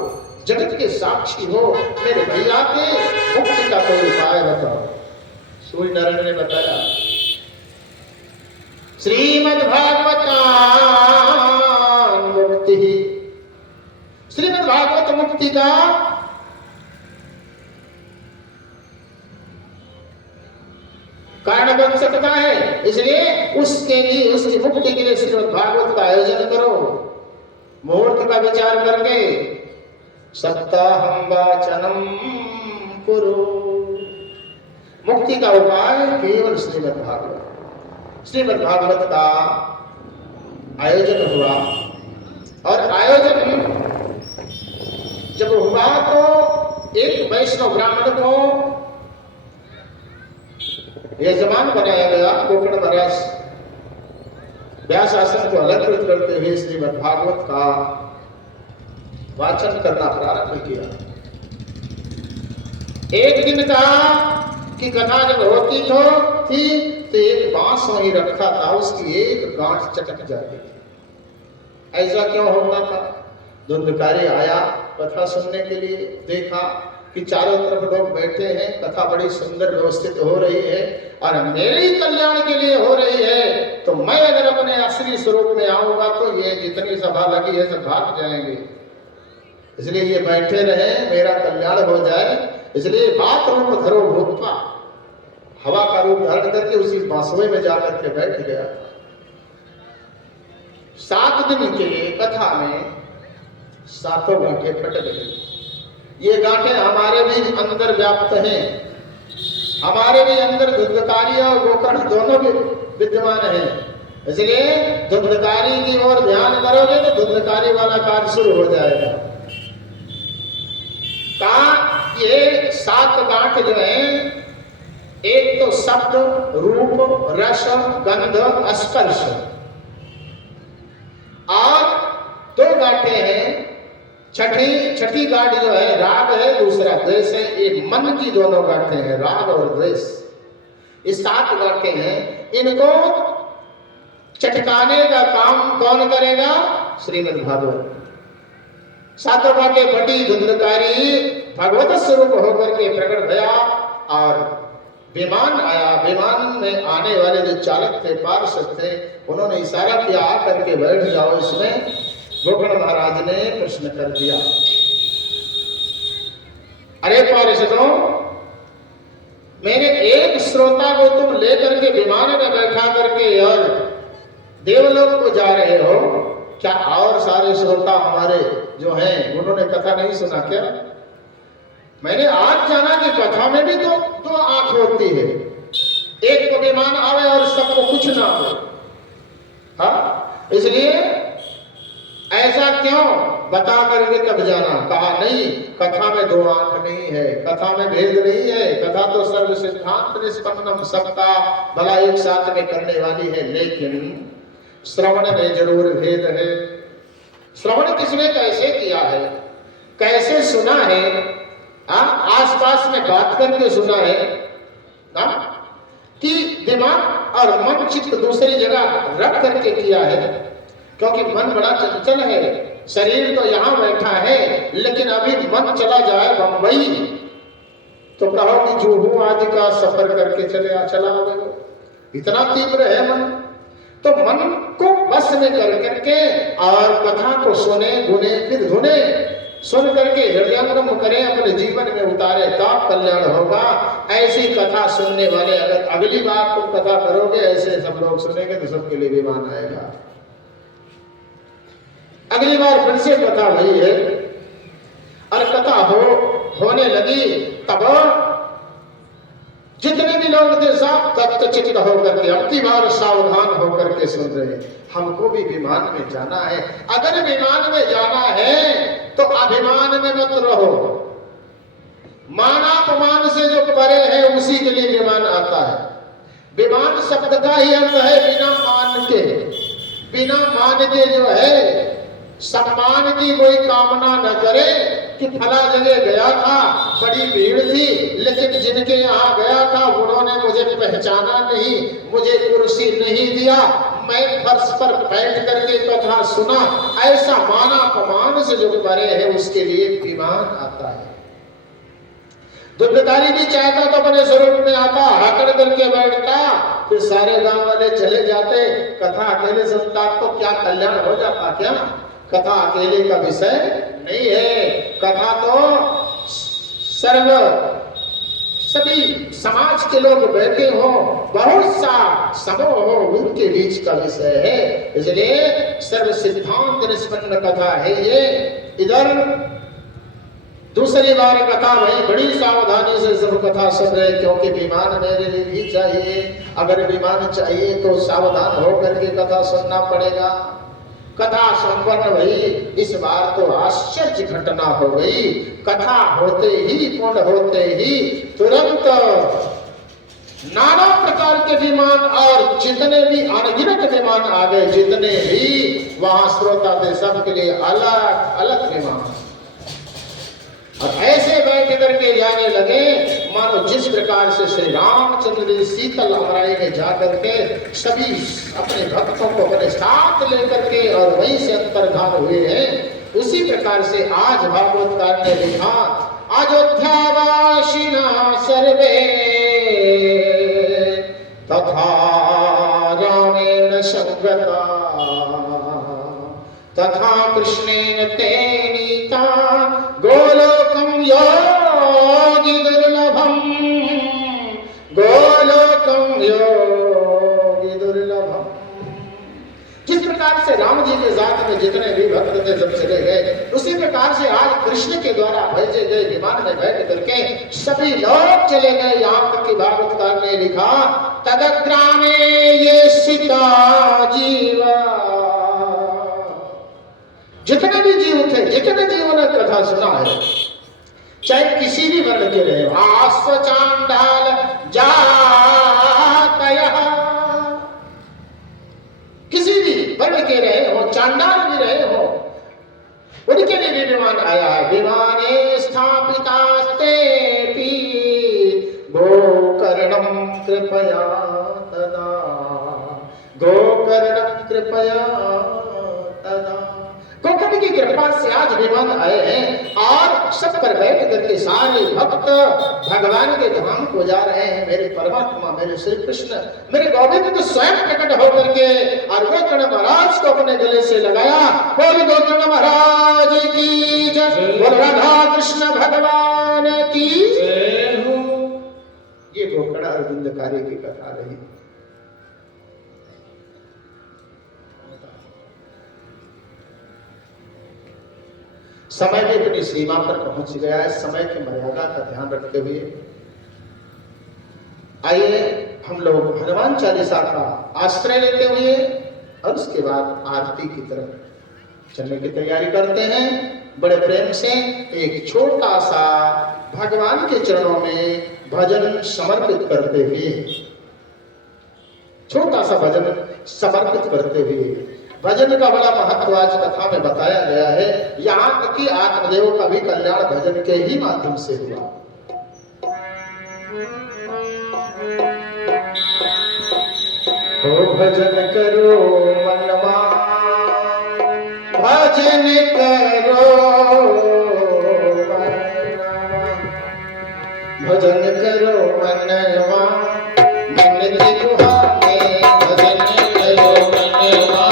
जगत के साक्षी हो, मेरे भैया के मुक्ति का कोई उपाय बताओ। सूर्य नारायण ने बताया, श्रीमद्भागवत मुक्ति, श्रीमद्भागवत मुक्ति का कारण बन सकता है, इसलिए उसके लिए, उसकी मुक्ति के लिए श्रीमद्भागवत का आयोजन करो। मुहूर्त का विचार करके सप्ताहं वाचनम कुरु। मुक्ति का उपाय केवल श्रीमद्भागवत। श्रीमद्भागवत का आयोजन हुआ और आयोजन जब हुआ तो एक वैष्णव ब्राह्मण को यजमान बनाया गया। गोकर्ण महाराज व्यास आसन को अलंकृत करते हुए श्रीमद्भागवत का वाचन करना प्रारंभ किया। एक दिन का की कथा जब होती थी तो एक बांस वहीं रखा था, उसकी एक गांठ चटक जाती थी। ऐसा क्यों होता था? धुंधकारी आया कथा सुनने के लिए, देखा कि चारों तरफ लोग बैठे हैं, कथा बड़ी सुंदर व्यवस्थित हो रही है और मेरे ही कल्याण के लिए हो रही है, तो मैं अगर अपने असली स्वरूप में आऊंगा तो ये जितनी सभा लगी है सब भाग जाएंगे, इसलिए ये बैठे रहे, मेरा कल्याण हो जाए। इसलिए बात रूप धरो भूतपा, हवा का रूप धारण करके उसी बांसुए में जाकर के बैठ गया। 7 दिन के कथा में 7 गांठें फट गई। ये गांठें हमारे भी अंदर व्याप्त हैं, हमारे भी अंदर धुंधकारी और गोकर्ण दोनों भी विद्यमान हैं। इसलिए धुंधकारी की ओर ध्यान करोगे तो धुंधकारी वाला कार्य शुरू हो जाएगा। ये 7 गांठ जो हैं एक तो शब्द, रूप, रस, गंध, स्पर्श, और दो गांठें हैं। छठी गांठ जो है राग है, दूसरा द्वेष है। ये मन की दोनों गांठें हैं, राग और द्वेष। ये 7 गांठें हैं। इनको चटकाने का काम कौन करेगा? श्रीमद् भागवत। 7 गांठें फटी, धुंधकारी भगवत स्वरूप होकर के प्रकट भया और विमान आया। विमान में आने वाले जो चालक थे, पार्षद थे, उन्होंने इशारा किया आकर के बैठ जाओ इसमें। गोकर्ण महाराज ने प्रश्न कर दिया, अरे पार्षदों, मेरे एक श्रोता को तुम लेकर के विमान में बैठा करके और देवलोक को जा रहे हो, क्या और सारे श्रोता हमारे जो हैं उन्होंने कथा नहीं सुना क्या? मैंने आज जाना कि कथा में भी तो 2 आंख होती है, एक को विमान आवे और सबको कुछ ना हो। हाँ, इसलिए ऐसा क्यों बता करके तब जाना। कहा नहीं, कथा में 2 आंख नहीं है, कथा में भेद नहीं है, कथा तो सर्व सिद्धांत निष्पन्नम, सबका भला एक साथ में करने वाली है, लेकिन श्रवण में जरूर भेद है। श्रवण किसने कैसे किया है, कैसे सुना है, आसपास में बात करके सुना है ना, कि दिमाग और मन चित्त दूसरी जगह रख करके किया है। क्योंकि मन बड़ा चंचल है, शरीर तो यहाँ बैठा है, लेकिन अभी मन चला जाए बंबई तो कहो कि जुहू आदि का सफर करके चला आवे। इतना तीव्र है मन। तो मन को बस में कर करके और कथा को सुने, गुने, फिर धुने, सुन करके हृदयंगम करें, अपने जीवन में उतारे, तब कल्याण होगा। ऐसी कथा सुनने वाले अगर अगली बार तुम कथा करोगे, ऐसे सब लोग सुनेंगे तो सबके लिए विमान आएगा। अगली बार फिर से कथा हुई है और कथा होने लगी, तब जितने भी लोग थे सब तत्वचित्त होकर के अब की बार सावधान होकर के सुन रहे। हमको भी विमान में जाना है। अगर विमान में जाना है तो अभिमान में मत रहो। मानापमान से जो परे है उसी के लिए विमान आता है। विमान शब्द का ही अर्थ है बिना मान के। बिना मान के जो है सम्मान की कोई कामना न करे कि फला जगह गया था, बड़ी भीड़ थी, लेकिन जिनके यहाँ गया था उन्होंने मुझे पहचाना नहीं, मुझे कुर्सी नहीं दिया, मैं फर्श पर बैठ करके कथा सुना। ऐसा माना अपमान से जो परे है उसके लिए विमान आता है। दुर्गतारी भी चाहता तो अपने स्वरूप में आता, आकड़ करके बैठता, फिर सारे गांव वाले चले जाते। कथा अकेले सुनता तो क्या कल्याण हो जाता? क्या कथा अकेले का विषय नहीं है। कथा तो सभी समाज के लोग बैठे हो, बहुत सा समूह हो, उनके बीच का विषय है। इसलिए सर्व सिद्धांत निष्पन्न कथा है ये। इधर दूसरी बार कथा भाई बड़ी सावधानी से सब कथा सुन रहे, क्योंकि विमान मेरे लिए भी चाहिए। अगर विमान चाहिए तो सावधान होकर के कथा सुनना पड़ेगा। कथा संपन्न हुई। इस बार तो आश्चर्य घटना हो गई। कथा होते ही, पूर्ण होते ही तुरंत नाना प्रकार के विमान और जितने भी अनगिनत विमान आ गए, जितने भी वहां श्रोता थे सबके लिए अलग अलग विमान। और ऐसे बैठ करके जाने लगे मानो जिस प्रकार से श्री रामचंद्र जी शीतल अमराई में जाकर के सभी अपने भक्तों को अपने साथ लेकर के और वहीं से अंतर्धान हुए हैं, उसी प्रकार से आज भागवतकार ने लिखा, अयोध्यावासिना सर्वे तथा रामेण संगता तथा कृष्णेन ते नीता गोलोकम योगी दुर्लभम गोलोकम योगी दुर्लभम। जिस प्रकार से राम जी के साथ में जितने भी भक्त थे सब चले गए, उसी प्रकार से आज कृष्ण के द्वारा भेजे गए विमान में बैठ करके सभी लोग चले गए। यहाँ तक कि भागवतकार ने लिखा, तदग्रामे ये सीता जीवा, जितने भी जीव थे, जितने जीवों ने कथा सुना है, चाहे किसी भी वर्ण के रहे, आश्व चांडाल जा कृपया तदा, गोकर्णम कृपया तदा। गोकर्ण की कृपा से आज विमान आए हैं और सब पर बैठ करके सारे भक्त भगवान के धाम को जा रहे हैं। मेरे परमात्मा, मेरे श्री कृष्ण, मेरे गोविंद स्वयं प्रकट होकर के और गोकर्ण महाराज को अपने गले से लगाया। बोल गोकर्ण महाराज की जय, बोल राधा कृष्ण भगवान की जय हो। ये गोकर्ण अरविंदकारी की कथा रही। समय भी अपनी सीमा पर पहुंच गया है। समय की मर्यादा का ध्यान रखते हुए आइए हम लोग हनुमान चालीसा का आश्रय लेते हुए और उसके बाद आरती की तरफ चलने की तैयारी करते हैं। बड़े प्रेम से एक छोटा सा भगवान के चरणों में भजन समर्पित करते हुए, छोटा सा भजन समर्पित करते हुए, भजन का बड़ा महत्व आज कथा में बताया गया है। यहाँ तक कि आत्मदेव का भी कल्याण भजन के ही माध्यम से हुआ। तो भजन करो मनवा, भजन करो मनवा, भजन करो मनवा, मन की गुहा में भजन करो मनवा,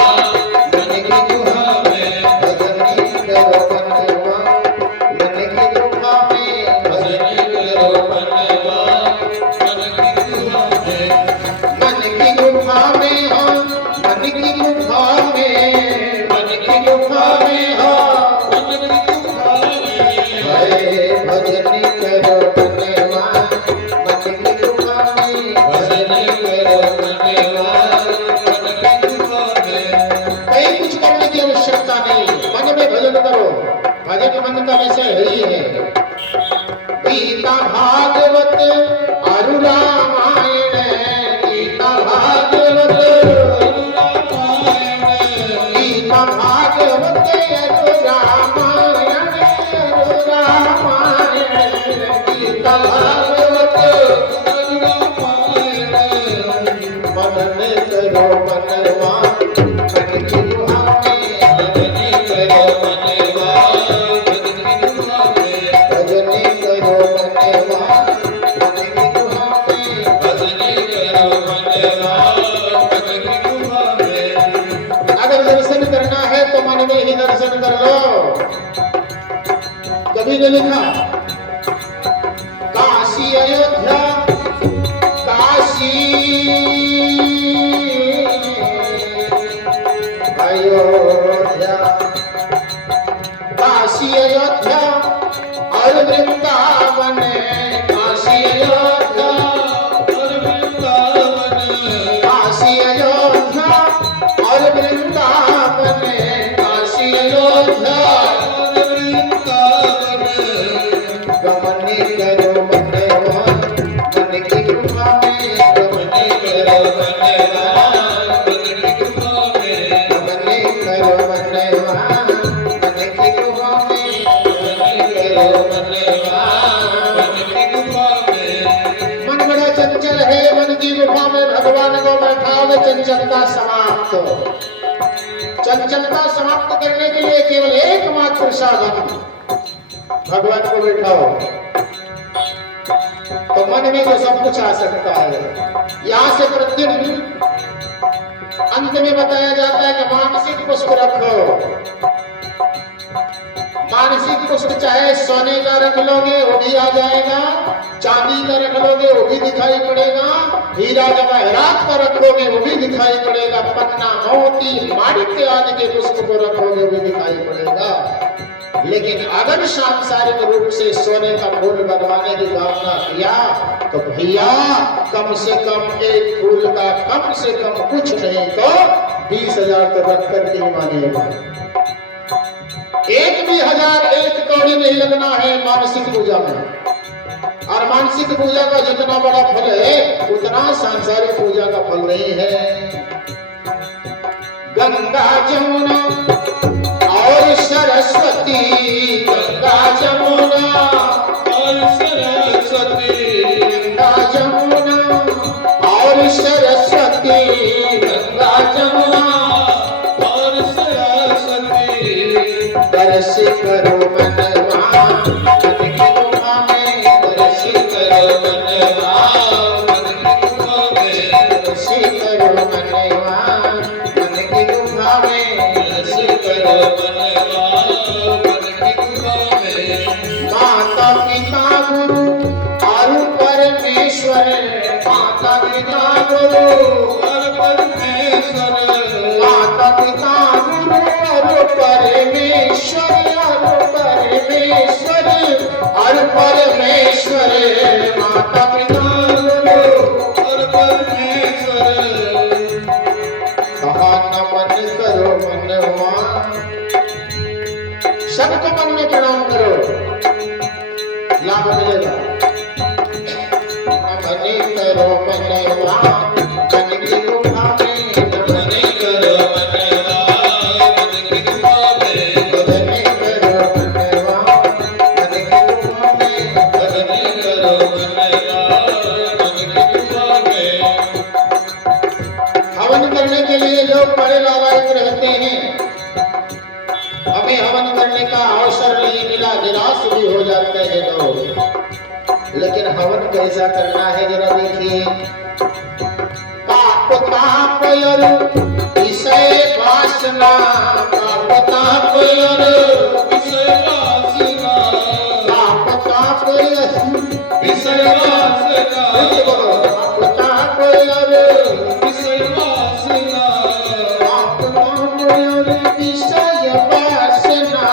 मन का विषय ही है। गीता भागवत अरु रामायण, गीता भागवत अरु रामायण, गीता भागवत अरु रामायण, अरु रामायण, गीता भागवत अरु रामायण। मनन करो मनवा, मन की गुहा में भजन करो मनवा, मन में ही दर्शन कर लो। कभी ने लिखा काशी अयोध्या, काशी अयोध्या, काशी अयोध्या और वृंदावन, काशी अयोध्या और वृंदावन, काशी अयोध्या और वृंदावन, काशी अयोध्या और वृंदावन। गमन करो मनवा, मन की गुहा में, गमन करो मनवा, मन की गुहा में, गमन करो मनवा, मन की गुहा में, गमन करो मनवा, मन की गुहा में। मन बड़ा चंचल है, मन की गुफा में भगवान को बैठाओ, चंचलता समाप्त। चंचलता समाप्त करने के लिए केवल एकमात्र साधन, भगवान को बैठाओ तो मन में तो सब कुछ आ सकता है। यहाँ से प्रतिदिन अंत में बताया जाता है कि मानसिक पुष्प रखो। मानसिक पुष्प चाहे सोने का रख लोगे वो भी आ जाएगा, चांदी का रख लोगे वो भी दिखाई पड़ेगा, हीरा जवाहरात का रखोगे वो भी दिखाई पड़ेगा, पन्ना मोती माणिक्य आदि के पुष्प को रखोगे वो भी दिखाई पड़ेगा। लेकिन अगर सांसारिक रूप से सोने का फूल बनवाने की कामना किया तो भैया कम से कम एक फूल का कम से कम कुछ नहीं तो 20,000 तो रख करके ही मानिएगा। एक भी 1,001 कौड़ी नहीं लगना है मानसिक पूजा में। और मानसिक पूजा का जितना बड़ा फल है उतना सांसारिक पूजा का फल नहीं है। गंगा जमुना और सरस्वती, गंगा जमुना और सरस्वती, गंगा जमुना माता पिता गुरु और परमेश्वर, माता पिता गुरु और परमेश्वर, और परमेश्वर, और परमेश्वर, माता पिता गुरु और परमेश्वर। कहा न मन करो मनवा, सबको मन में प्रणाम करो, लाभ मिलेगा। मने करो मनवा, मन की गुफा में, मने करो मनवा, मन की गुफा में, मने करो मनवा, मन की गुफा में, मने करो मनवा, मन की गुफा में। हवन करने के लिए लोग बड़े लालायित रहते हैं। हमें हवन करने का अवसर नहीं मिला, निराश भी हो जाते हैं लोग। लेकिन हवन कैसा करना है जरा देखिए। पाप ताप और विषय वासना, पाप ताप और विषय वासना, पाप ताप विषय वासना, पाप ताप और विषय वासना, पाप ताप और विषय वासना,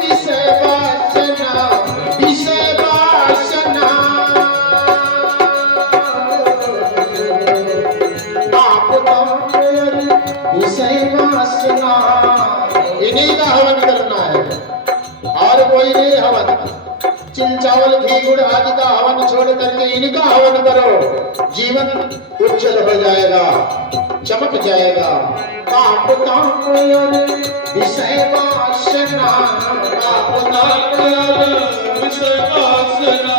विषय वासना, विषय वासना, पाप ताप और विषय वासना। इन्हीं का हवन करना है और कोई नहीं हवन। चिल चावल घी गुड़ आदि का हवन छोड़ करके इनका हवन करो, जीवन उज्जवल हो जाएगा, चमक जाएगा। पाप ताप और विषय वासना, पाप ताप और विषय वासना।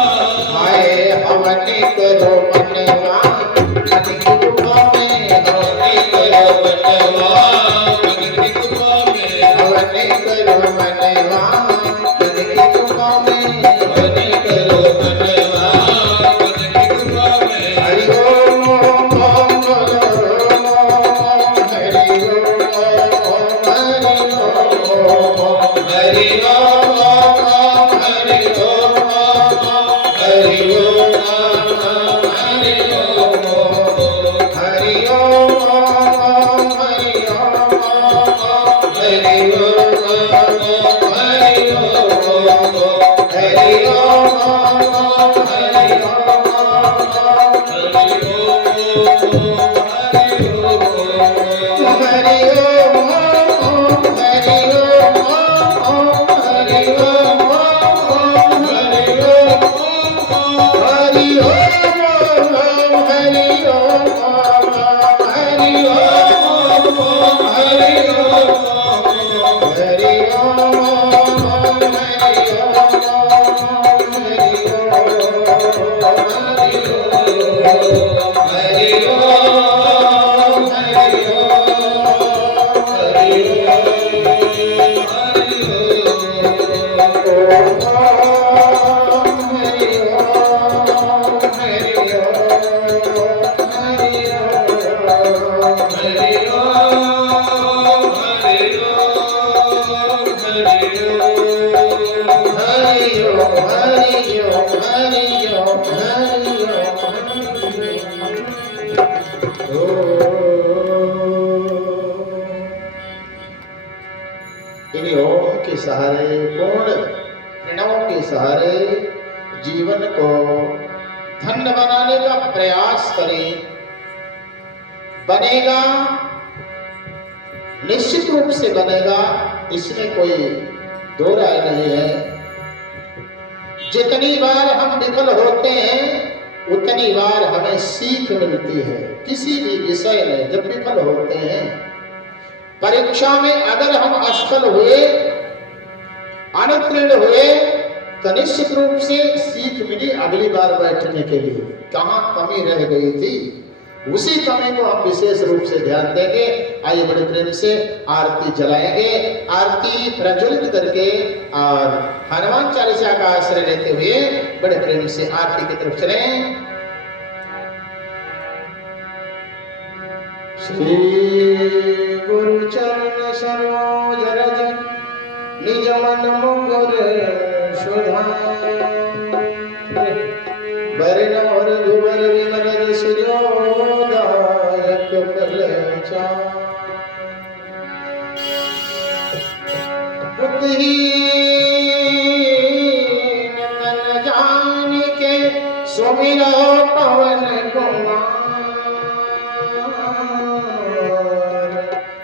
आए हवन करो मनवा, मन की गुफा में, हवन करो मनवा, मन की गुफा में, हवन करो मनवा, मन की गुफा में, हवन करो मनवा, मन की गुफा में। हरि ओम ओम बोलो ओम, हरि ओम ओम, हरि ओम, हरि ओम, हरि ओम, हरि ओम, हरि ओम, हरि ओम, हरि ओम, हरि ओम, हरि ओम, हरि ओम, हरि इन्हीं ओम के सहारे, पूर्ण प्रणव के सहारे जीवन को धन्य बनाने का प्रयास करें। बनेगा, निश्चित रूप से बनेगा, इसमें कोई दो राय नहीं है। जितनी बार हम विफल होते हैं उतनी बार हमें सीख मिलती है। किसी भी विषय में जब विफल होते हैं, परीक्षा में अगर हम असफल हुए, अनुत्तीर्ण हुए, तो निश्चित रूप से सीख मिली अगली बार बैठने के लिए। कहाँ कमी रह गई थी, उसी कमी को हम विशेष रूप से ध्यान देंगे। आइए बड़े प्रेम से आरती जलाएंगे। आरती प्रज्वलित करके और हनुमान चालीसा का आश्रय लेते हुए बड़े प्रेम से आरती की तरफ चलें। श्री गुरु चरण सरोज रज निज मन मुकुर सुधार, वरण और घुवर विमल जसु जोदायक फलचार बुद्धिहीन तन जान के सुमिरो पवन कुमार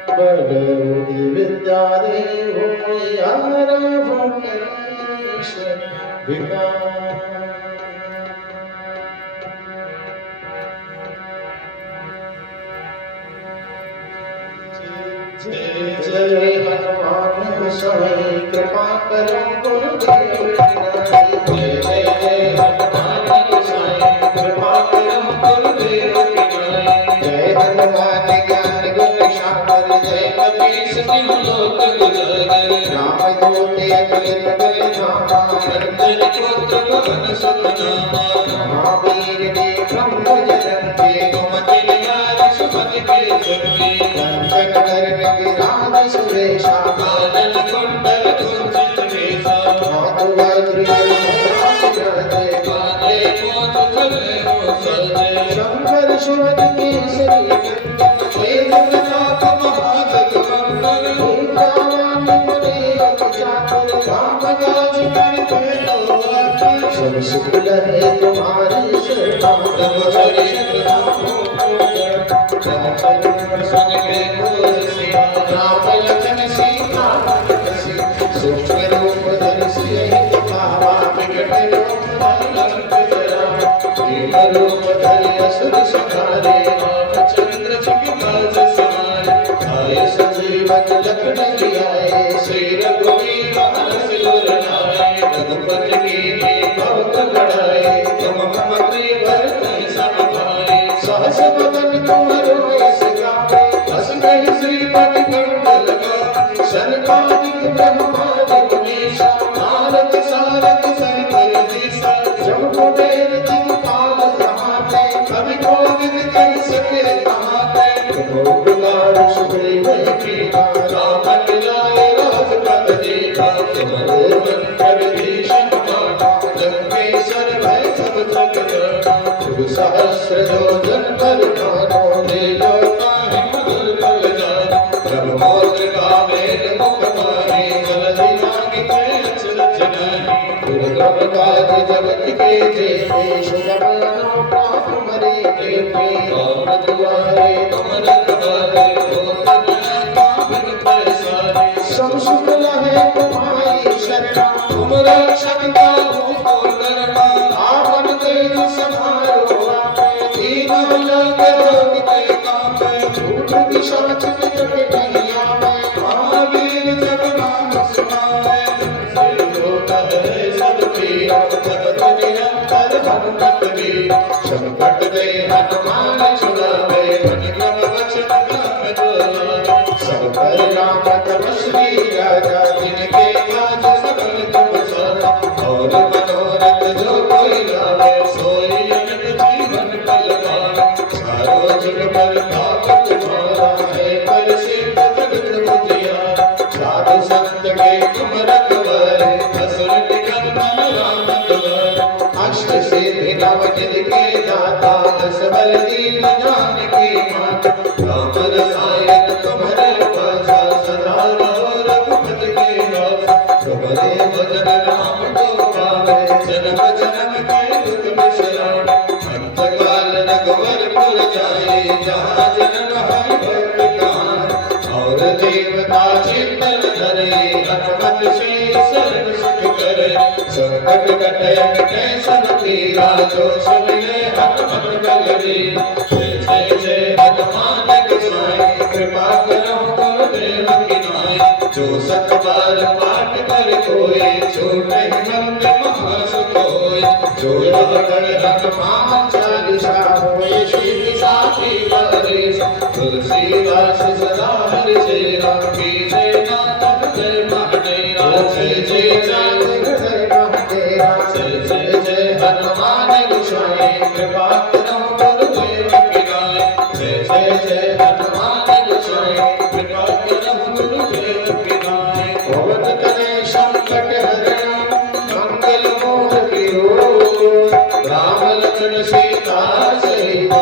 बड़ विद्या रे हो यार भूखेश विकार जय हनुमान गोसाई कृपा करो गुरुदेव की नाई। जय जय हनुमान गोसाई कृपा करो गुरुदेव की नाई। जय हनुमान ज्ञान गुण सागर जय कपीस तिहु लोक उजागर। राम दूत अतुलित बल धामा अंजनी पुत्र पवन सुत नामा। महावीर विक्रम बजरंगी सुमति निवार सुमति के संगी। कंचन बरन विराज सुरेशा कानन कुंडल कुंचित केसा। हाथ वज्र कांधे मोत धरे हो सजे। शंकर सुवन केसरी तेज प्रताप महाजगवंदन। विद्यावान गुणी अति चातुर राम काज करते हो आतुर। सब सुख लहे तुम्हारी शरणा ब्रह्मचर्य सुन के तुलसिया। राम लखन सीता सूक्ष्म रूप धरि सियहि दिखावा। विकट रूप धरि लंक जरा। भीम रूप धरि असुर संहारे। रामचंद्र जी के काज सवारे। आए संजीवन लखन जियाए। श्री रघुवीर हरषि उर लाए। रघुपति कीन्ही बहुत बड़ाई। तुम मम प्रिय भरत सम भाई। सहस बदन तुम्हारो यश गावे। हस कहि श्रीपति कंठ लगावे। सनकादिक ब्रह्मादि मुनीसा। नारद सारद सहित अहिसा। जब कुबेर दिक्पाल समाते। कवि कोविद कहि सके कहाते। तुम उपकार सुग्रीव कीन्हा। राम मिलाए राजपद दीन्हा। तुम्हारो मंत्र विभीषण माना। लंकेश्वर भय सब जग जाना। शुभ सहस्र योजन पर भानो। लीलो ताहि मधुर फल जानो। ब्रह्मोत्तर कामेन मुख माहि। जलधि लांघिते अचरज नहि। दुर्गम काज जगत के जेते। सुगम अनुग्रह तुम्हारे तेते। राम दुआरे तुम रखवारे। होत न पावन पैसारे। सब सुख लहे तुम्हारी शरणा। तुम रक्षक काहू को डरना। आपन तेज समारो आपे। तीनों लोक रोकते कापे। झूठ पिशाच निकट नहीं आवे। महावीर जब नाम सुनावे। से जो कहरे सब पीरा। जपत निरंतर हनुमत वीरा। संकट दे हनुमान छुड़ावे। मन क्रम वचन ध्यान जो लावे। सब पर राम तपस्वी राजा। जिनके काज सकल तुम साजा। और मनोरथ जो कोई लावे। सोई अनंत जीवन फल पावे। चारों जुग परताप तुम्हारा है। परिसिद्ध जगत उजियारा। साधु संत के तुम रखवारे। असुर निकंदन राम दुआरे। अष्ट सिद्धि नव निधि के दाता। दस बल दीन जानकी माता। राम रसायन तुम्हारे पासा। सदा रहो रघुपति के दासा। तुम्हारे भजन राम को पावे। जन्म जन्म के दुख बिसरावे। अंत काल रघुवर पुर जाए। जहाँ जन्म हरि भक्त कहाए। और देवता चित्तन धरे। हनुमत से सर्व सुख करे। संकट कटे मिटे सब पीरा। जो सुमिरे हनुमत बलवीरा। जय जय जय हनुमान गोसाई कृपा करो गुरुदेव की नाई। जो सत बार पाठ कर कोई। छूटे मंद महासुख होय। जो लखन हनुमान चालीसा। होय सीति साखी परेसा। तुलसीदास सदा हरि चेरा। कीजे नाथ हृदय महडेरा। जय जय जय हृदय महडेरा। जय जय जय हनुमान गोसाई कृपा करो गुरुदेव की नाई। जय जय जय हनुमान गोसाई कृपा करो गुरुदेव की नाई। पवन तनय संकट हरण मंगल मूर्ति हो। राम लखन सीता सहित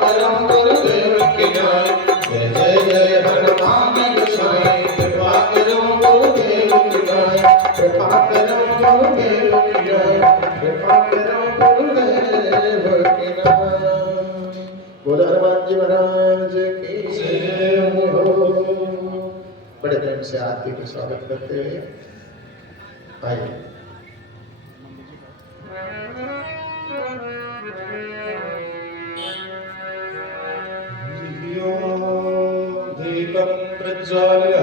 करो गुरुदेव की नाय। जय जय जय हनुमान गोसाई कृपा करो गुरुदेव की नाय। कृपा करो गुरुदेव की नाय। कृपा करो गुरुदेव की नाय। बोलो हनुमान जी महाराज की जय हो। बड़े प्रेम से आरती को स्वागत करते हुए आइए। दीपं प्रज्वाल्य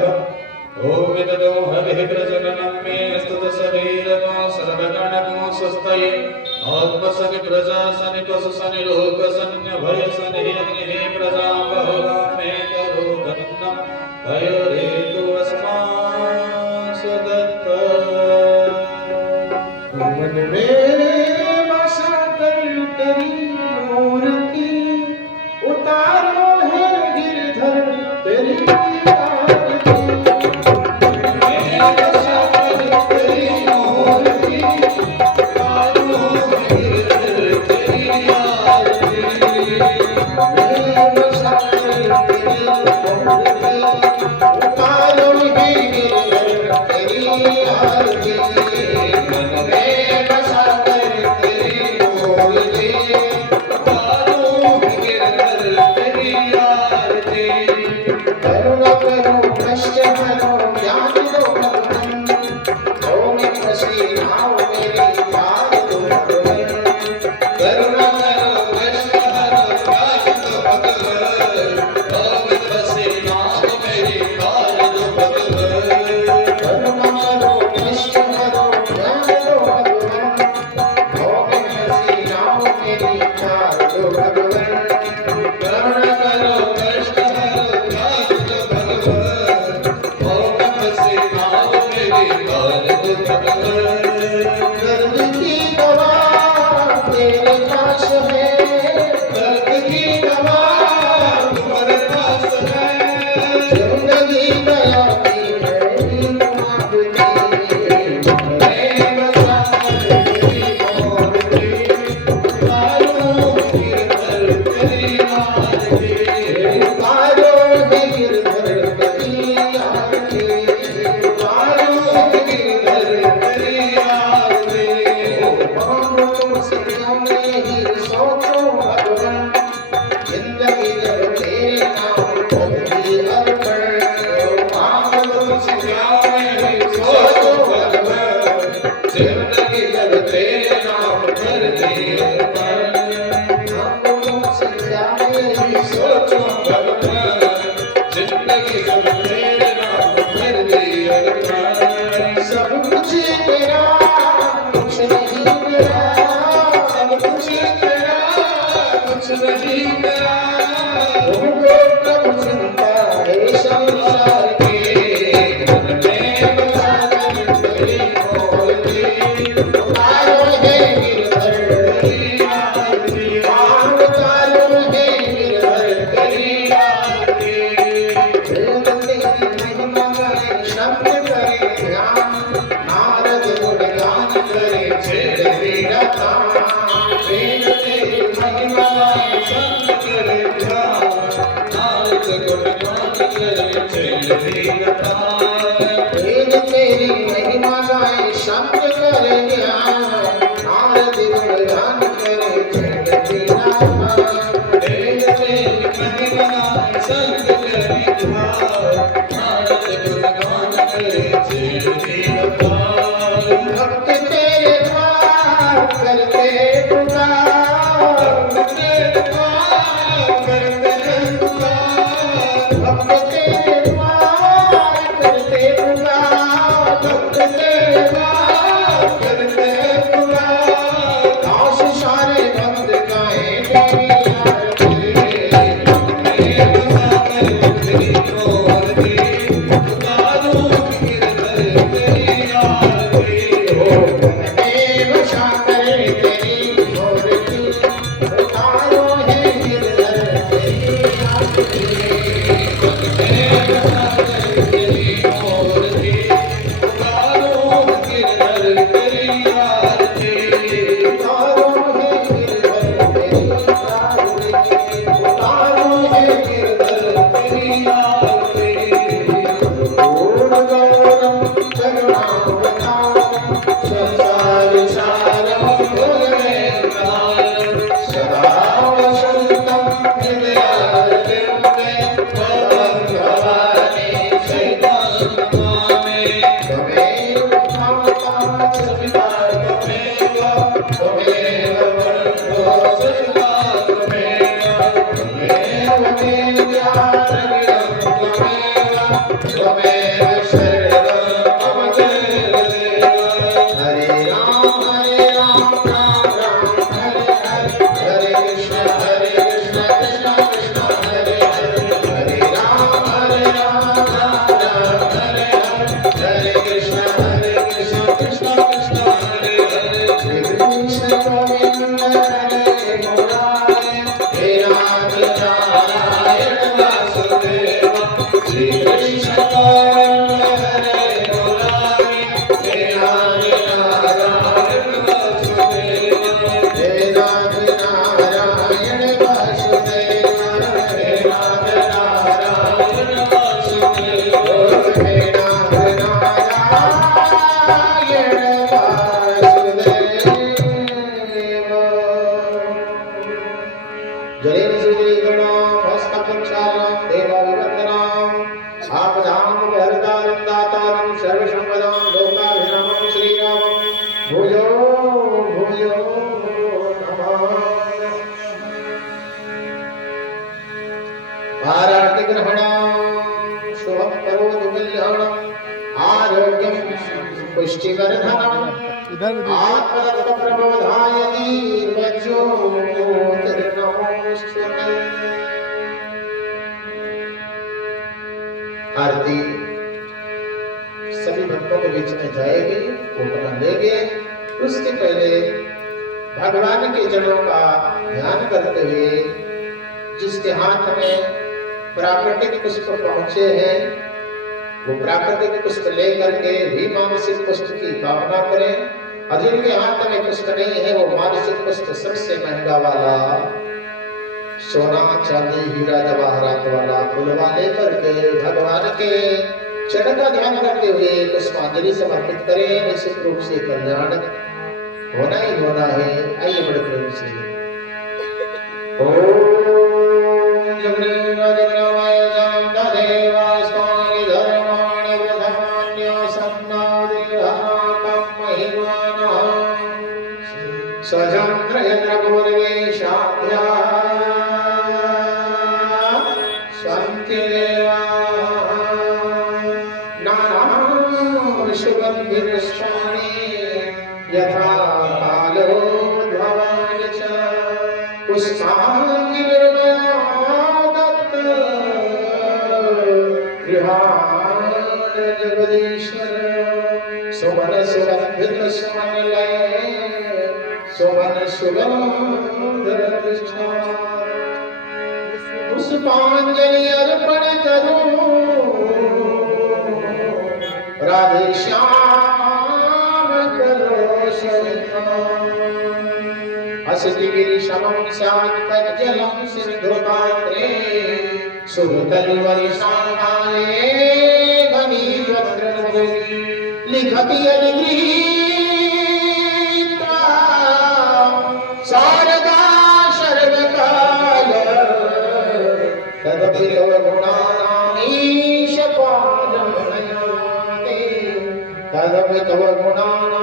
ओम तदो हविः प्रजननं मे स्तुतशरीरको सर्वगणको स्वस्तये आत्मसनि प्रजासनि पशुसनि लोकसन्य भयसनि अग्निः प्रजा बहुगा मे करो धन्यं भयरेतु अस्मासु दत्त। मन में बसा कर तेरी मूर्ति उतारो है गिरधर तेरी आरती। भक्त तेरे द्वार करते पुष्टिवर्धनम् आत्मतत्त्वप्रबोधाय दिव्यज्योतिर्नमोऽस्तुते। आरती सभी भक्तों के बीच में जाएगी, उपमान लेंगे। उसके पहले भगवान के जड़ों का ध्यान करते हुए जिसके हाथ में प्राकृतिक पुष्प पहुंचे हैं वो प्राकृतिक पुष्प लेकर के भी मानसिक पुष्प की कामना करें, और जिनके हाथ में पुष्प नहीं है वो मानसिक पुष्प सबसे महंगा वाला सोना चांदी हीरा जवाहरात वाला फूलवा लेकर के भगवान के चरण का ध्यान करते हुए पुष्पांजलि समर्पित करें। निश्चित रूप से कल्याण होना ही होना है। आइए बड़े प्रेम से ओम जगन्नाथाय जामदेवाय स्वामी धर्माणि बुधमान्यो सन्नादिहाकं महिमानः स्वजंत्रयत्र पूर्वेशाभ्या स्वन्ति सुगन्धिपुष्पाणि यथा कालोद्भवानि च पुष्पाञ्जलिर्मयादत्त गृहाण जगदीश्वर सुमन सुगन्धित सुमनलय सुमन सुगन्धरविष्ठा पुष्पांजलि अर्पण करूं राधे श्याम करो हसतिगिरिशमं शान्तजलं सिन्धुपात्रे सुरतरुवर्षाकाले घनीभद्रमुनि लिखति अनुगृहीत्वा शारदा सर्वकाल तदपि तव गुणानामीश पादमयाते तदपि तव गुणानां